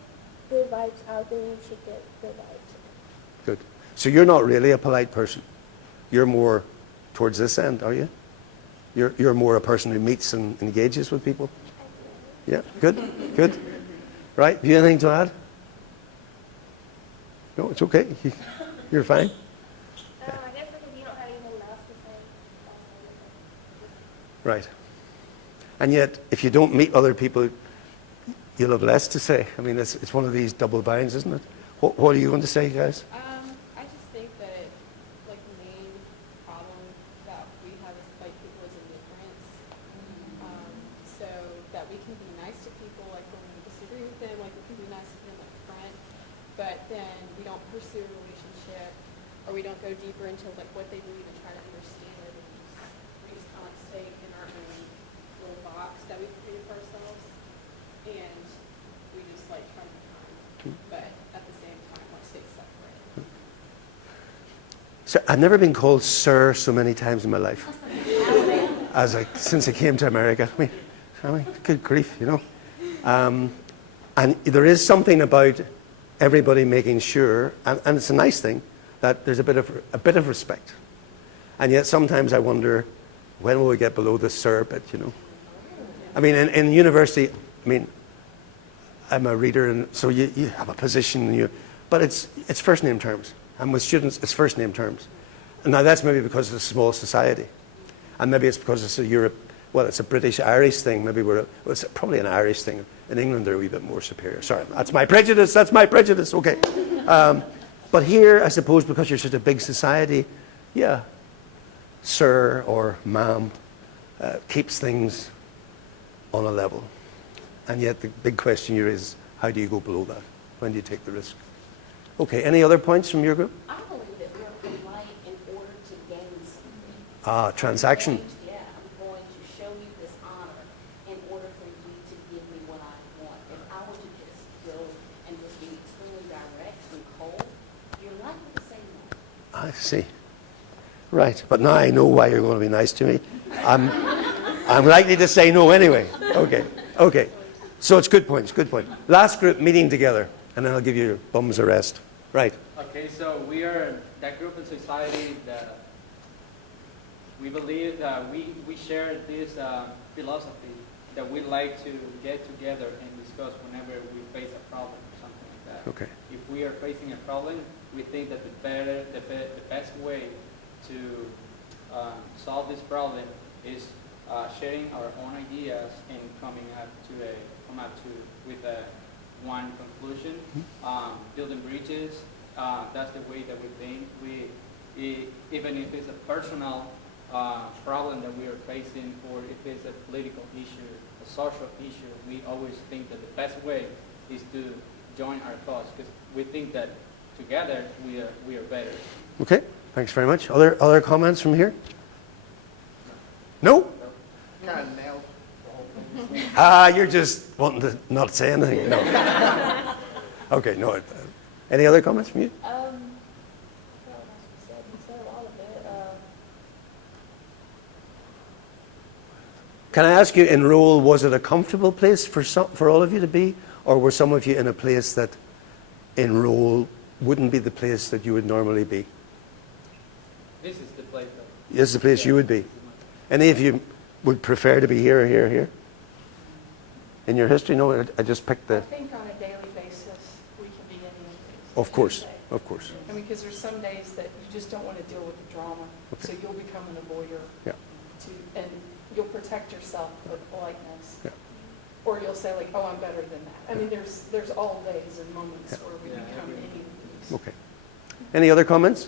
good vibes out there, you should get good vibes. Good. So you're not really a polite person. You're more towards this end, are you? You're more a person who meets and engages with people. Yeah. Good. Good. Right. Have you anything to add? No, it's okay. You're fine. I guess if you don't have anything else to say, Right. And yet, if you don't meet other people, you'll have less to say. I mean, it's one of these double binds, isn't it? What are you going to say, guys? I just think that, like, the main problem that we have as white people is indifference. So that we can be nice to people, like, when we disagree with them, like, we can be nice to them up front, but then we don't pursue a relationship, or we don't go deeper into, like, what they believe and try to understand it. We just kind of stay in our own little box that we create for ourselves, and we just, like, try to be kind, but at the same time, like, stay separate. So I've never been called sir so many times in my life since I came to America. I mean, good grief, you know. And there is something about everybody making sure, and it's a nice thing, that there's a bit of respect. And yet sometimes I wonder, when will we get below the sir bit, you know? I mean, in university, I mean, I'm a reader, and so you have a position, but it's first name terms. And with students, it's first name terms. And now that's maybe because it's a small society. And maybe it's because it's it's a British-Irish thing. Maybe it's probably an Irish thing. In England, they're a wee bit more superior. Sorry, that's my prejudice, okay. But here, I suppose, because you're such a big society, yeah, sir or ma'am keeps things on a level. And yet the big question here is, how do you go below that? When do you take the risk? Okay, any other points from your group? I believe that we're polite in order to gain something. Transaction. Yeah, I'm going to show you this honor in order for you to give me what I want. If I were to just go and just be extremely direct and cold, you're likely to say no. I see. Right, but now I know why you're going to be nice to me. I'm likely to say no anyway. Okay. So it's good points, good point. Last group meeting together, and then I'll give you bums a rest. Right. Okay, so we are that group in society that we believe that we share this philosophy that we like to get together and discuss whenever we face a problem or something like that. Okay. If we are facing a problem, we think that the best way to solve this problem is sharing our own ideas and coming up with one conclusion, building bridges. That's the way that we think. Even if it's a personal problem that we are facing, or if it's a political issue, a social issue, we always think that the best way is to join our cause, because we think that together we are better. Okay, thanks very much. Other comments from here? No? Kind of nailed the whole thing. You're just wanting to not say anything. No. Okay, no. Any other comments from you? You said a lot of it. Can I ask you, in Role, was it a comfortable place for all of you to be, or were some of you in a place that, in Role, wouldn't be the place that you would normally be? This is the place that. This is the place you would be. Any of you would prefer to be here or here or here? In your history? No, I just picked I the... think on a daily basis, we can be any place. Of course, of course. I mean, because there's some days that you just don't want to deal with the drama, so you'll become an avoider. Yeah. And you'll protect yourself with politeness. Yeah. Or you'll say like, oh, I'm better than that. I mean, there's all days and moments where we Yeah. become any of these. Okay. Any other comments?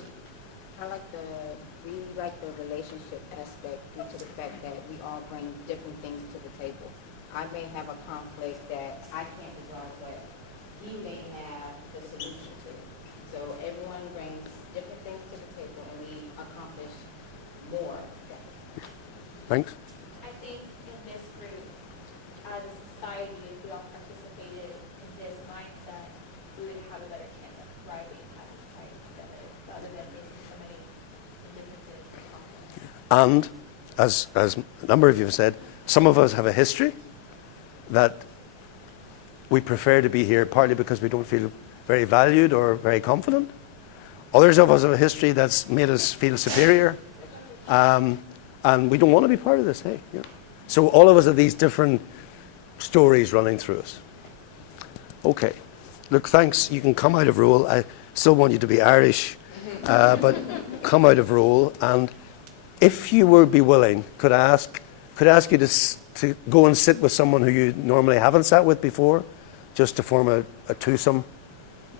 We like the relationship aspect due to the fact that we all bring different things to the table. I may have a conflict that I can't resolve that he may have the solution to. So everyone brings different things to the table, and we accomplish more. Thanks. I think in this group, as a society, if we all participated in this mindset, we would have a better chance of thriving as a society together, rather than facing so many differences and conflicts. And as a number of you have said, some of us have a history that we prefer to be here partly because we don't feel very valued or very confident. Others of us have a history that's made us feel superior. And we don't want to be part of this, hey? Yeah. So all of us have these different stories running through us. Okay. Look, thanks. You can come out of role. I still want you to be Irish, but come out of role. And if you would be willing, could I ask you to go and sit with someone who you normally haven't sat with before, just to form a twosome?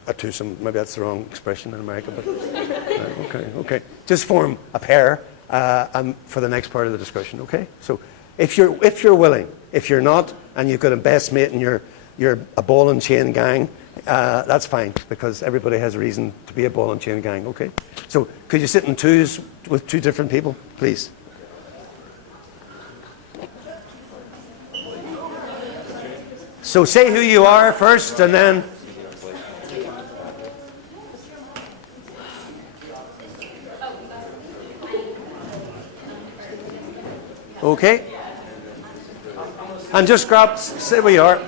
A twosome, maybe that's the wrong expression in America, but okay. Just form a pair. And for the next part of the discussion, okay? So if you're willing, if you're not, and you've got a best mate and you're a ball and chain gang, that's fine, because everybody has a reason to be a ball and chain gang, okay? So could you sit in twos with two different people, please? So say who you are first, and then... Okay. And just grab, say where you are.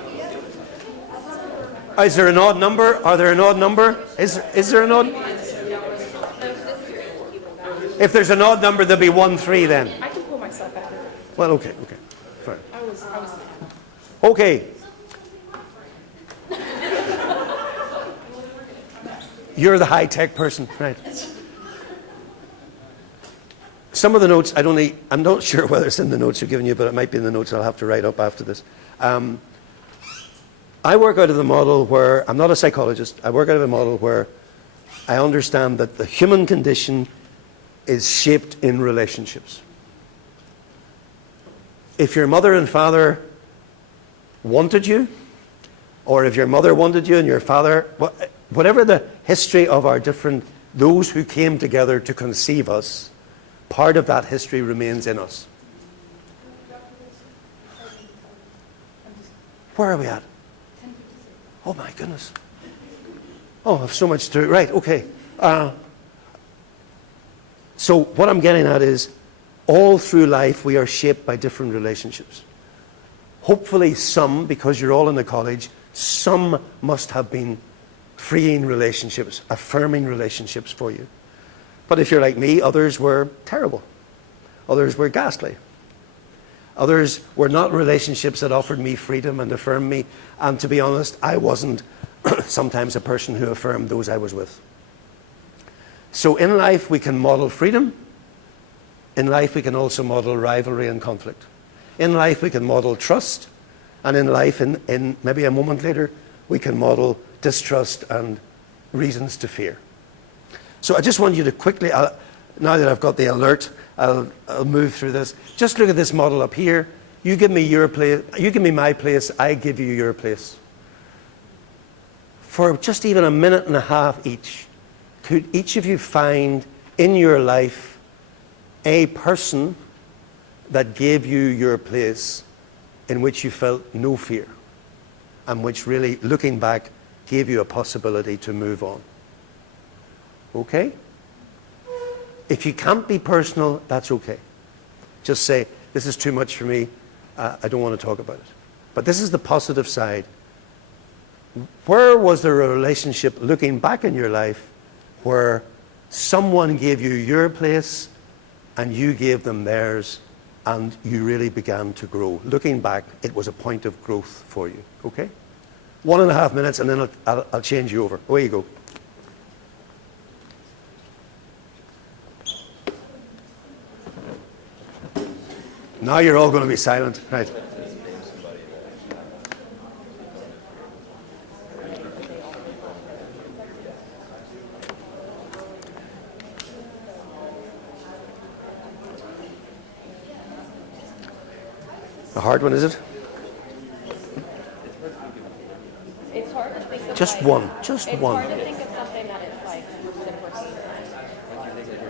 Is there an odd number? Are there an odd number? Is there an odd? If there's an odd number, there'll be 1, 3 then. I can pull myself out of it. Well, okay. Fine. I was. Okay. You're the high-tech person, right? Some of the notes, I'm not sure whether it's in the notes you've given you, but it might be in the notes I'll have to write up after this. I work out of the model where, I'm not a psychologist, I work out of a model where I understand that the human condition is shaped in relationships. If your mother and father wanted you, or if your mother wanted you and your father, whatever the history of our different, those who came together to conceive us, part of that history remains in us. Where are we at? Oh my goodness. Oh, I have so much to do. Right, okay. So what I'm getting at is, all through life we are shaped by different relationships. Hopefully some, because you're all in the college, some must have been freeing relationships, affirming relationships for you. But if you're like me, others were terrible. Others were ghastly. Others were not relationships that offered me freedom and affirmed me. And to be honest, I wasn't sometimes a person who affirmed those I was with. So in life, we can model freedom. In life, we can also model rivalry and conflict. In life, we can model trust. And in life, in maybe a moment later, we can model distrust and reasons to fear. So I just want you to quickly, now that I've got the alert, I'll move through this. Just look at this model up here. You give me your place, you give me my place, I give you your place. For just even a minute and a half each, could each of you find in your life a person that gave you your place in which you felt no fear, and which really, looking back, gave you a possibility to move on? Okay? If you can't be personal, that's okay. Just say, this is too much for me, I don't want to talk about it. But this is the positive side. Where was there a relationship, looking back in your life, where someone gave you your place and you gave them theirs, and you really began to grow? Looking back, it was a point of growth for you. Okay? 1.5 minutes, and then I'll change you over. Away you go. Now you're all going to be silent. Right. A hard one, is it? It's hard to think of Just like, one. Just it's one. hard to think of something that is like reciprocated.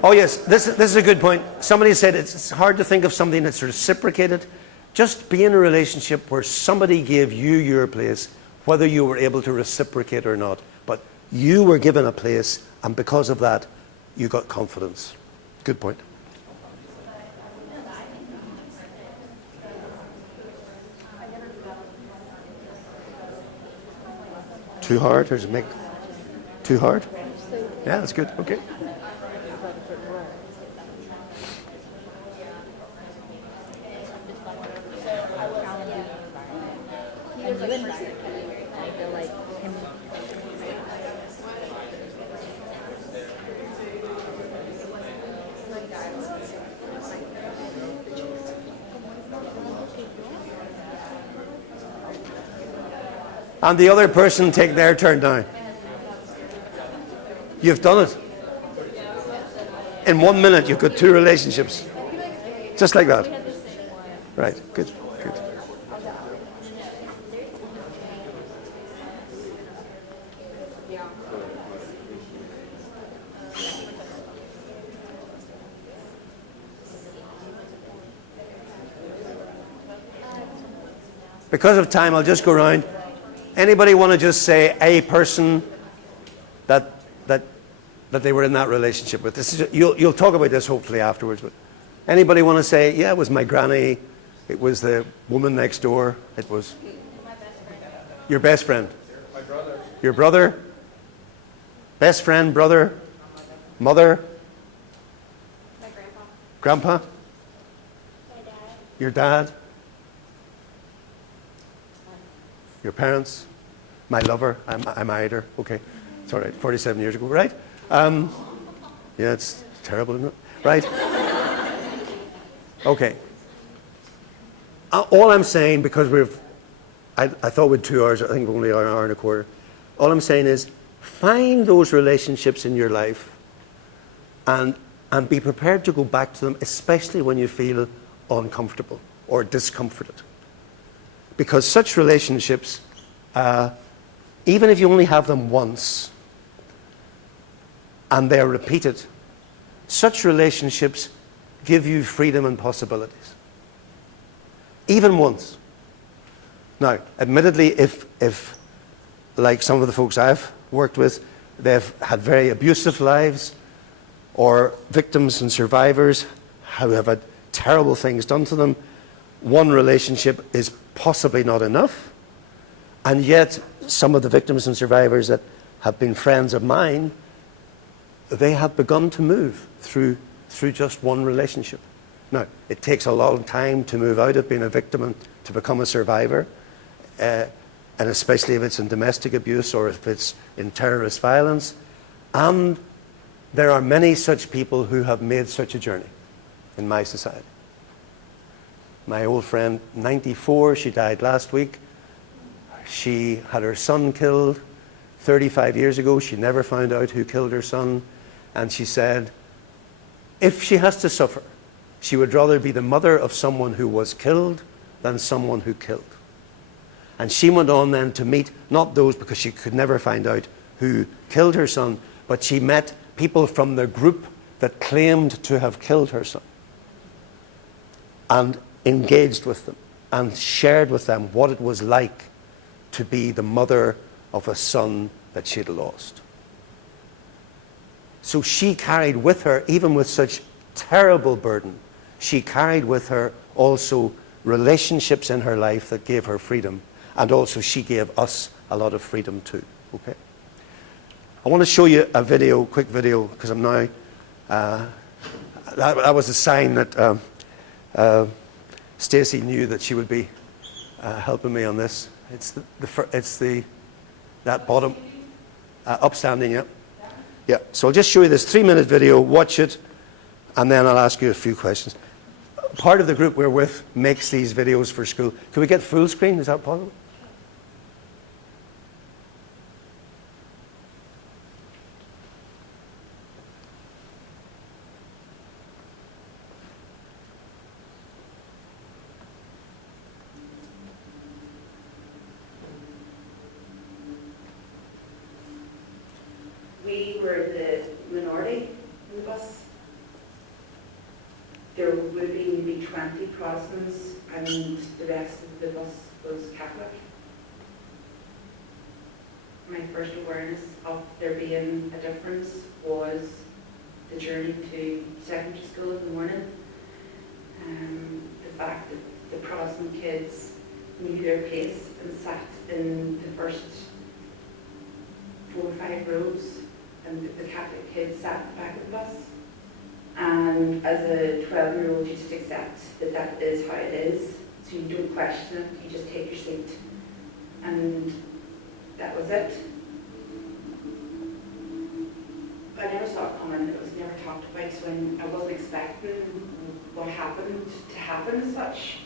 Oh yes, this is a good point. Somebody said it's hard to think of something that's reciprocated. Just be in a relationship where somebody gave you your place, whether you were able to reciprocate or not. But you were given a place, and because of that, you got confidence. Good point. Too hard, or does it make too hard? Yeah, that's good. Okay. And the other person take their turn now. You've done it. In 1 minute, you've got 2 relationships. Just like that. Right, good, good. Because of time, I'll just go around. Anybody want to just say a person that they were in that relationship with? This is, you'll talk about this hopefully afterwards. But anybody want to say, yeah, it was my granny, it was the woman next door, it was your best friend, My brother. your brother, best friend, brother, mother, My grandpa. grandpa, My dad. your dad, your parents, my lover. I married her. Okay, it's all right. 47 years ago, right? Yeah, it's terrible, isn't it? Right? Okay. All I'm saying, because I thought with 2 hours, I think we're only an hour and a quarter. All I'm saying is, find those relationships in your life, and be prepared to go back to them, especially when you feel uncomfortable or discomforted. Because such relationships, even if you only have them once, and they're repeated, such relationships give you freedom and possibilities. Even once. Now, admittedly, if like some of the folks I've worked with, they've had very abusive lives, or victims and survivors who have had terrible things done to them, one relationship is possibly not enough. And yet, some of the victims and survivors that have been friends of mine, they have begun to move through just one relationship. Now, it takes a long time to move out of being a victim and to become a survivor, and especially if it's in domestic abuse or if it's in terrorist violence. And there are many such people who have made such a journey in my society. My old friend, 94, she died last week. She had her son killed 35 years ago. She never found out who killed her son. And she said, if she has to suffer, she would rather be the mother of someone who was killed than someone who killed. And she went on then to meet, not those, because she could never find out who killed her son, but she met people from the group that claimed to have killed her son, and engaged with them and shared with them what it was like to be the mother of a son that she had lost. So she carried with her, even with such terrible burden, she carried with her also relationships in her life that gave her freedom, and also she gave us a lot of freedom too. Okay? I want to show you a video, quick video, because I'm now, that was a sign that Stacey knew that she would be helping me on this. It's that bottom, upstanding, yeah. Yeah, so I'll just show you this 3-minute video, watch it, and then I'll ask you a few questions. Part of the group we're with makes these videos for school. Can we get full screen? Is that possible? We were the minority in the bus. there would have been maybe 20 Protestants and the rest of the bus was Catholic. My first awareness of there being a difference was the journey to secondary school in the morning. The fact that the Protestant kids knew their place and sat in the first 4 or 5 rows, and the Catholic kids sat at the back of the bus. And as a 12-year-old, you just accept that that is how it is. So you don't question it, you just take your seat. And that was it. I never saw it coming, it was never talked about, so I wasn't expecting what happened to happen as such.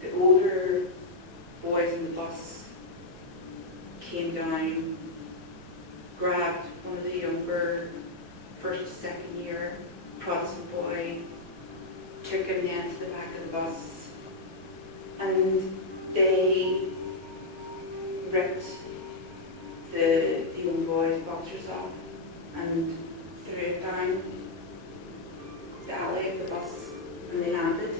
The older boys in the bus came down, grabbed one of the younger first, second year Protestant boy, took him then to the back of the bus, and they ripped the young boy's boxers off and threw it down the alley of the bus, and they landed.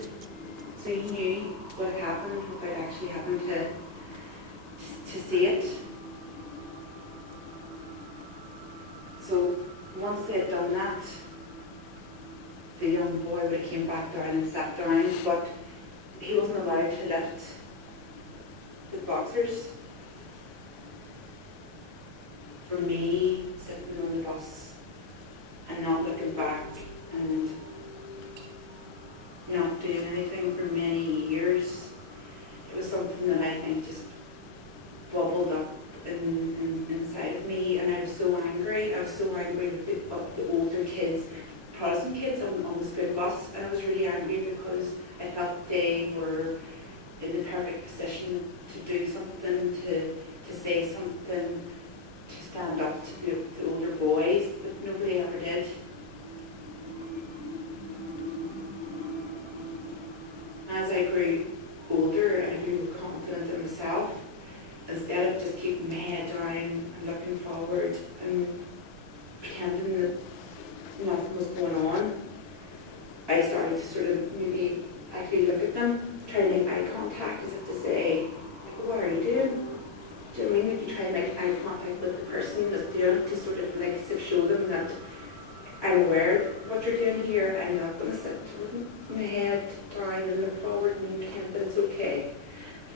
So you knew what had happened without actually having to see it. So once they had done that, the young boy would have came back down and sat down, but he wasn't allowed to lift the boxers. For me, sitting on the bus and not looking back and not doing anything for many years, it was something that I think just bubbled up inside of me, and I was so angry. I was so angry with the older kids, Protestant kids on the school bus, and I was really angry because I felt they were in the perfect position to do something, to say something, to stand up to the older boys, but nobody ever did. As I grew older and I grew more confident in myself, instead of just keeping my head down and looking forward and pretending that nothing was going on, I started to sort of maybe actually look at them, try to make eye contact as if to say, what are you doing? Do you know what I mean? If you try to make eye contact with the person that's doing it, to sort of like show them that I'm aware of what you're doing here, I'm not going to sit with my head down and look forward and pretend that it's okay.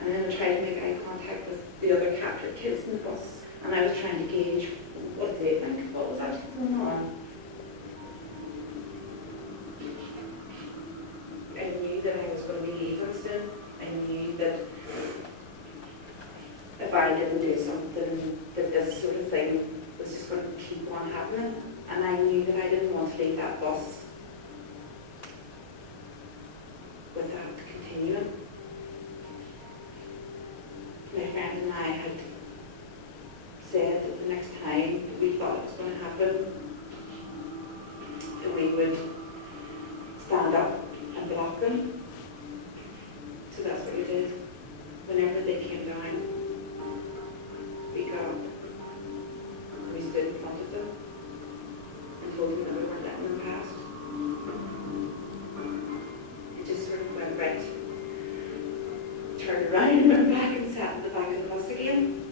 And then I tried to make eye contact with the other Catholic kids in the bus, and I was trying to gauge what they think, what was actually going on. I knew that I was going to be leaving soon. I knew that if I didn't do something, that this sort of thing was just going to keep on happening. And I knew that I didn't want to leave that bus without continuing. My friend and I had said that the next time we thought it was going to happen, that we would stand up and block them. So that's what we did. Whenever they came down, we got up and we stood in front of them and told them that we weren't letting them pass. It just sort of went right, turned around and went back and sat in the back of the bus again.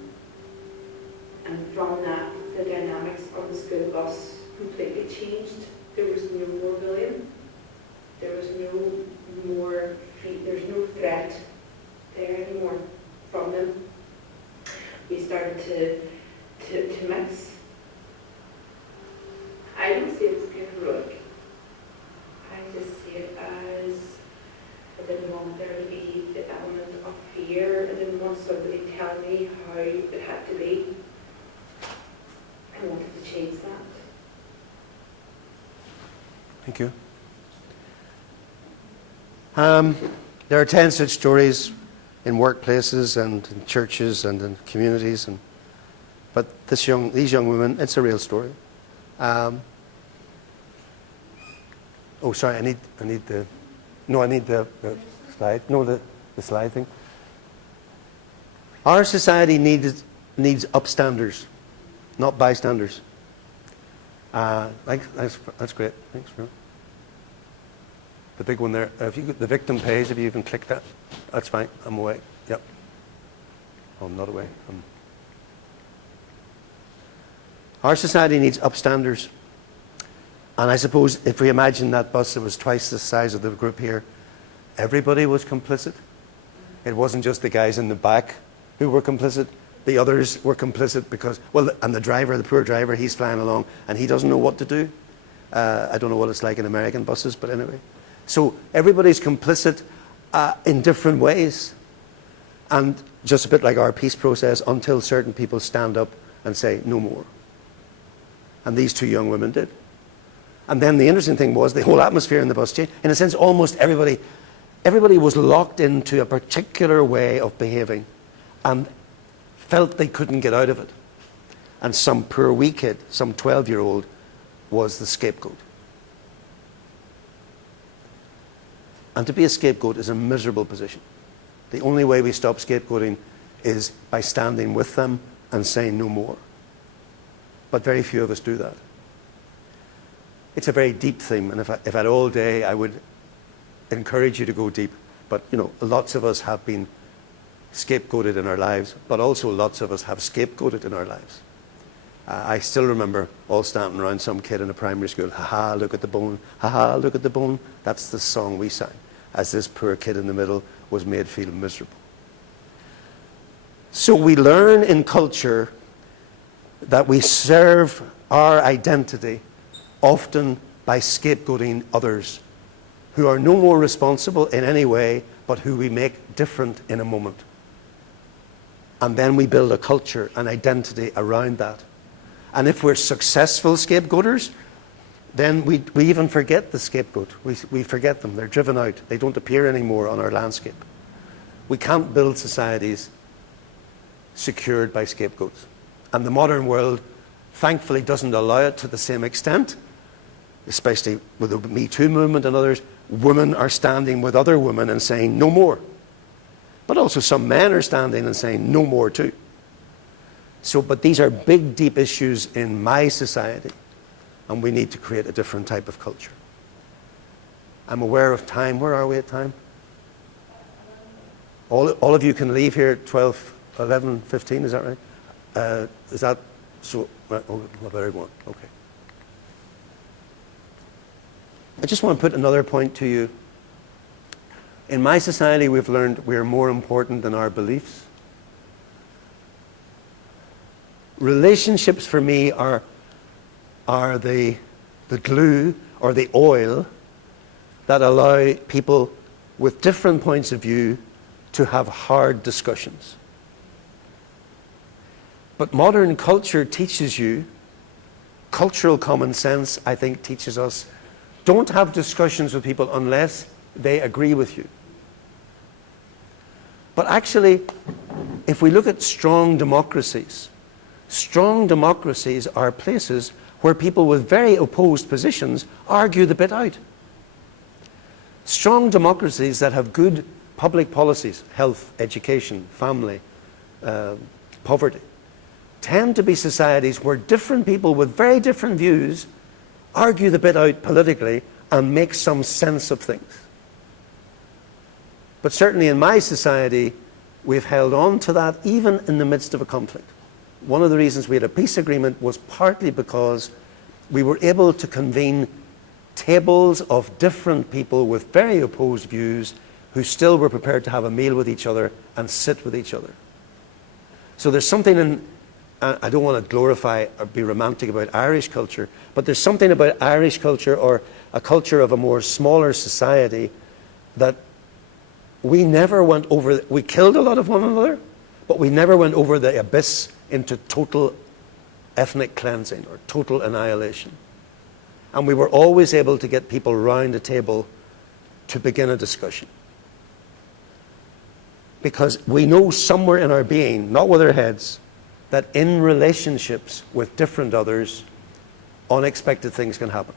And from that, the dynamics of the school bus completely changed. There was no more bullying. There was there's no threat there anymore from them. We started to mix. I don't see it as being heroic. I just see it as I didn't want there to be the element of fear. I didn't want somebody to tell me how it had to be. I wanted to change that. Thank you. There are 10 such stories in workplaces and in churches and in communities, but these young women, it's a real story. Oh, sorry, I need the slide. No, the slide thing. Our society needs upstanders, not bystanders. That's great. Thanks, bro. The big one there. If you the victim pays, if you even click that, that's fine. I'm away. Yep. Oh, I'm not away. Our society needs upstanders. And I suppose if we imagine that bus that was twice the size of the group here, everybody was complicit. It wasn't just the guys in the back who were complicit. The others were complicit because, well, and the driver, the poor driver, he's flying along and he doesn't know what to do. I don't know what it's like in American buses, but anyway. So everybody's complicit in different ways. And just a bit like our peace process, until certain people stand up and say, no more. And these two young women did. And then the interesting thing was the whole atmosphere in the bus changed. In a sense, almost everybody was locked into a particular way of behaving and felt they couldn't get out of it. And some poor wee kid, some 12-year-old, was the scapegoat. And to be a scapegoat is a miserable position. The only way we stop scapegoating is by standing with them and saying no more. But very few of us do that. It's a very deep theme, and if I had all day, I would encourage you to go deep. But, you know, lots of us have been scapegoated in our lives, but also lots of us have scapegoated in our lives. I still remember all standing around some kid in a primary school, ha-ha, look at the bone, ha-ha, look at the bone. That's the song we sang, as this poor kid in the middle was made feel miserable. So we learn in culture that we serve our identity often by scapegoating others who are no more responsible in any way, but who we make different in a moment. And then we build a culture, an identity around that. And if we're successful scapegoaters, then we even forget the scapegoat. We forget them. They're driven out. They don't appear anymore on our landscape. We can't build societies secured by scapegoats. And the modern world, thankfully, doesn't allow it to the same extent, especially with the Me Too movement and others. Women are standing with other women and saying no more. But also some men are standing and saying no more too. So, but these are big, deep issues in my society, and we need to create a different type of culture. I'm aware of time. Where are we at time? All of you can leave here at 12, 11, 15, is that right? Is that so? Oh, very good. Okay. I just want to put another point to you. In my society, we've learned we are more important than our beliefs. Relationships for me are the glue or the oil that allow people with different points of view to have hard discussions. But modern culture teaches you, cultural common sense, I think, teaches us, don't have discussions with people unless they agree with you. But actually, if we look at strong democracies are places where people with very opposed positions argue the bit out. Strong democracies that have good public policies, health, education, family, poverty, tend to be societies where different people with very different views argue the bit out politically and make some sense of things. But certainly in my society, we've held on to that even in the midst of a conflict. One of the reasons we had a peace agreement was partly because we were able to convene tables of different people with very opposed views who still were prepared to have a meal with each other and sit with each other. So there's something in, I don't want to glorify or be romantic about Irish culture, but there's something about Irish culture or a culture of a more smaller society that we never went over, we killed a lot of one another, but we never went over the abyss into total ethnic cleansing or total annihilation. And we were always able to get people round a table to begin a discussion. Because we know somewhere in our being, not with our heads, that in relationships with different others, unexpected things can happen,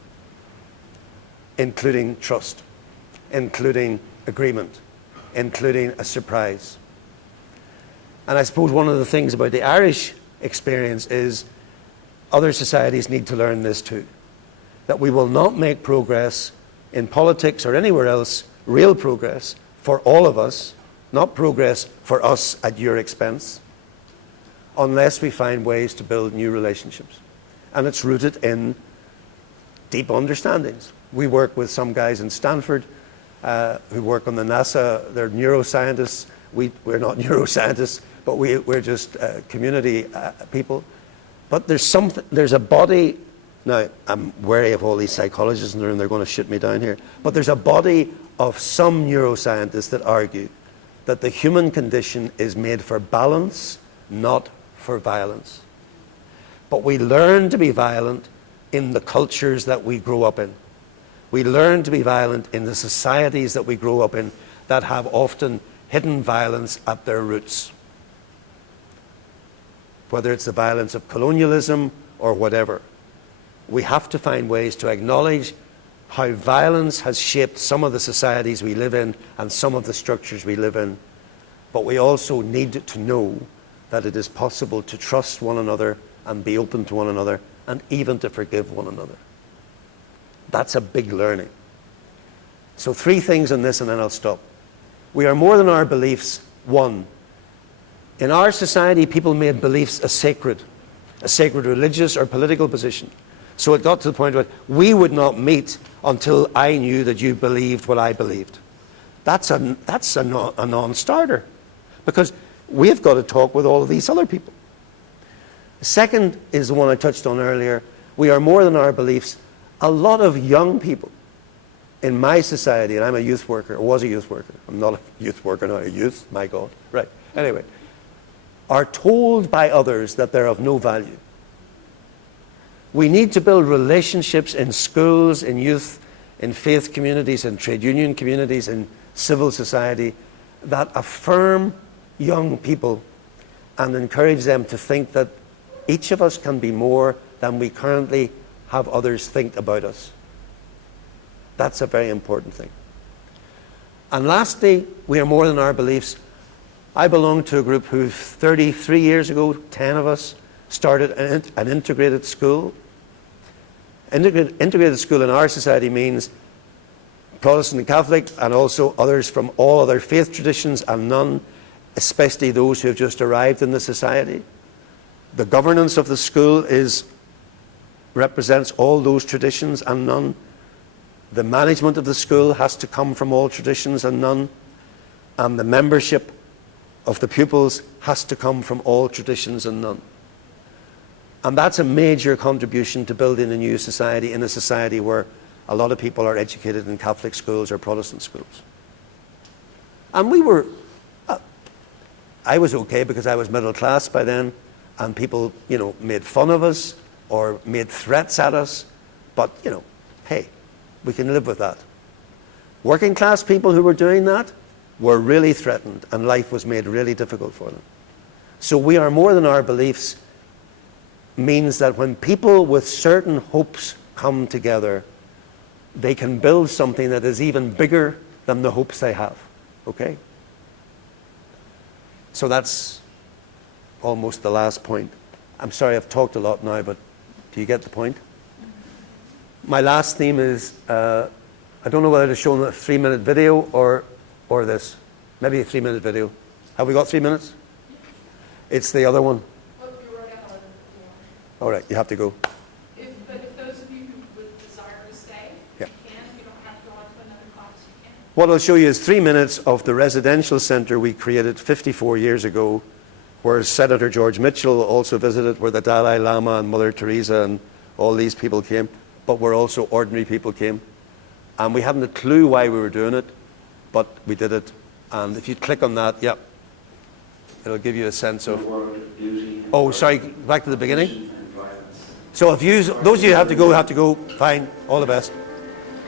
including trust, including agreement, including a surprise. And I suppose one of the things about the Irish experience is other societies need to learn this too, that we will not make progress in politics or anywhere else, real progress for all of us, not progress for us at your expense, unless we find ways to build new relationships. And it's rooted in deep understandings. We work with some guys in Stanford who work on the NASA. They're neuroscientists. We're not neuroscientists, but we're just community people. But there's a body. Now, I'm wary of all these psychologists in the room. They're going to shoot me down here. But there's a body of some neuroscientists that argue that the human condition is made for balance, not for violence. But we learn to be violent in the cultures that we grow up in. We learn to be violent in the societies that we grow up in that have often hidden violence at their roots. Whether it's the violence of colonialism or whatever. We have to find ways to acknowledge how violence has shaped some of the societies we live in and some of the structures we live in. But we also need to know that it is possible to trust one another and be open to one another and even to forgive one another. That's a big learning. So 3 things on this and then I'll stop. We are more than our beliefs. 1, in our society, people made beliefs a sacred religious or political position. So it got to the point where we would not meet until I knew that you believed what I believed. That's a non-starter, because we've got to talk with all of these other people. The second is the one I touched on earlier. We are more than our beliefs. A lot of young people in my society, and I'm a youth worker, or was a youth worker. I'm not a youth worker now, a youth, my God. Right, anyway, are told by others that they're of no value. We need to build relationships in schools, in youth, in faith communities, in trade union communities, in civil society that affirm young people and encourage them to think that each of us can be more than we currently have others think about us. That's a very important thing. And lastly, we are more than our beliefs. I belong to a group who 33 years ago, 10 of us, started an integrated school. Integrated school in our society means Protestant and Catholic, and also others from all other faith traditions and none, especially those who have just arrived in the society. The governance of the school represents all those traditions and none. The management of the school has to come from all traditions and none. And the membership of the pupils has to come from all traditions and none. And that's a major contribution to building a new society, in a society where a lot of people are educated in Catholic schools or Protestant schools. And I was okay because I was middle class by then, and people, made fun of us or made threats at us. But, hey, we can live with that. Working class people who were doing that were really threatened, and life was made really difficult for them. So we are more than our beliefs means that when people with certain hopes come together, they can build something that is even bigger than the hopes they have. Okay? So that's almost the last point. I'm sorry I've talked a lot now, but do you get the point? My last theme is, I don't know whether to show a 3-minute video or this. Maybe a 3-minute video. Have we got 3 minutes? It's the other one. All right, you have to go. But if those of you who would desire to stay, Yeah. you can. If you don't have to go on to another class, you can. What I'll show you is 3 minutes of the residential center we created 54 years ago, where Senator George Mitchell also visited, where the Dalai Lama and Mother Teresa and all these people came, but where also ordinary people came. And we hadn't a clue why we were doing it, but we did it. And if you click on that, yeah, it'll give you a sense of... Oh, sorry, back to the beginning. So if those of you who have to go, fine. All the best.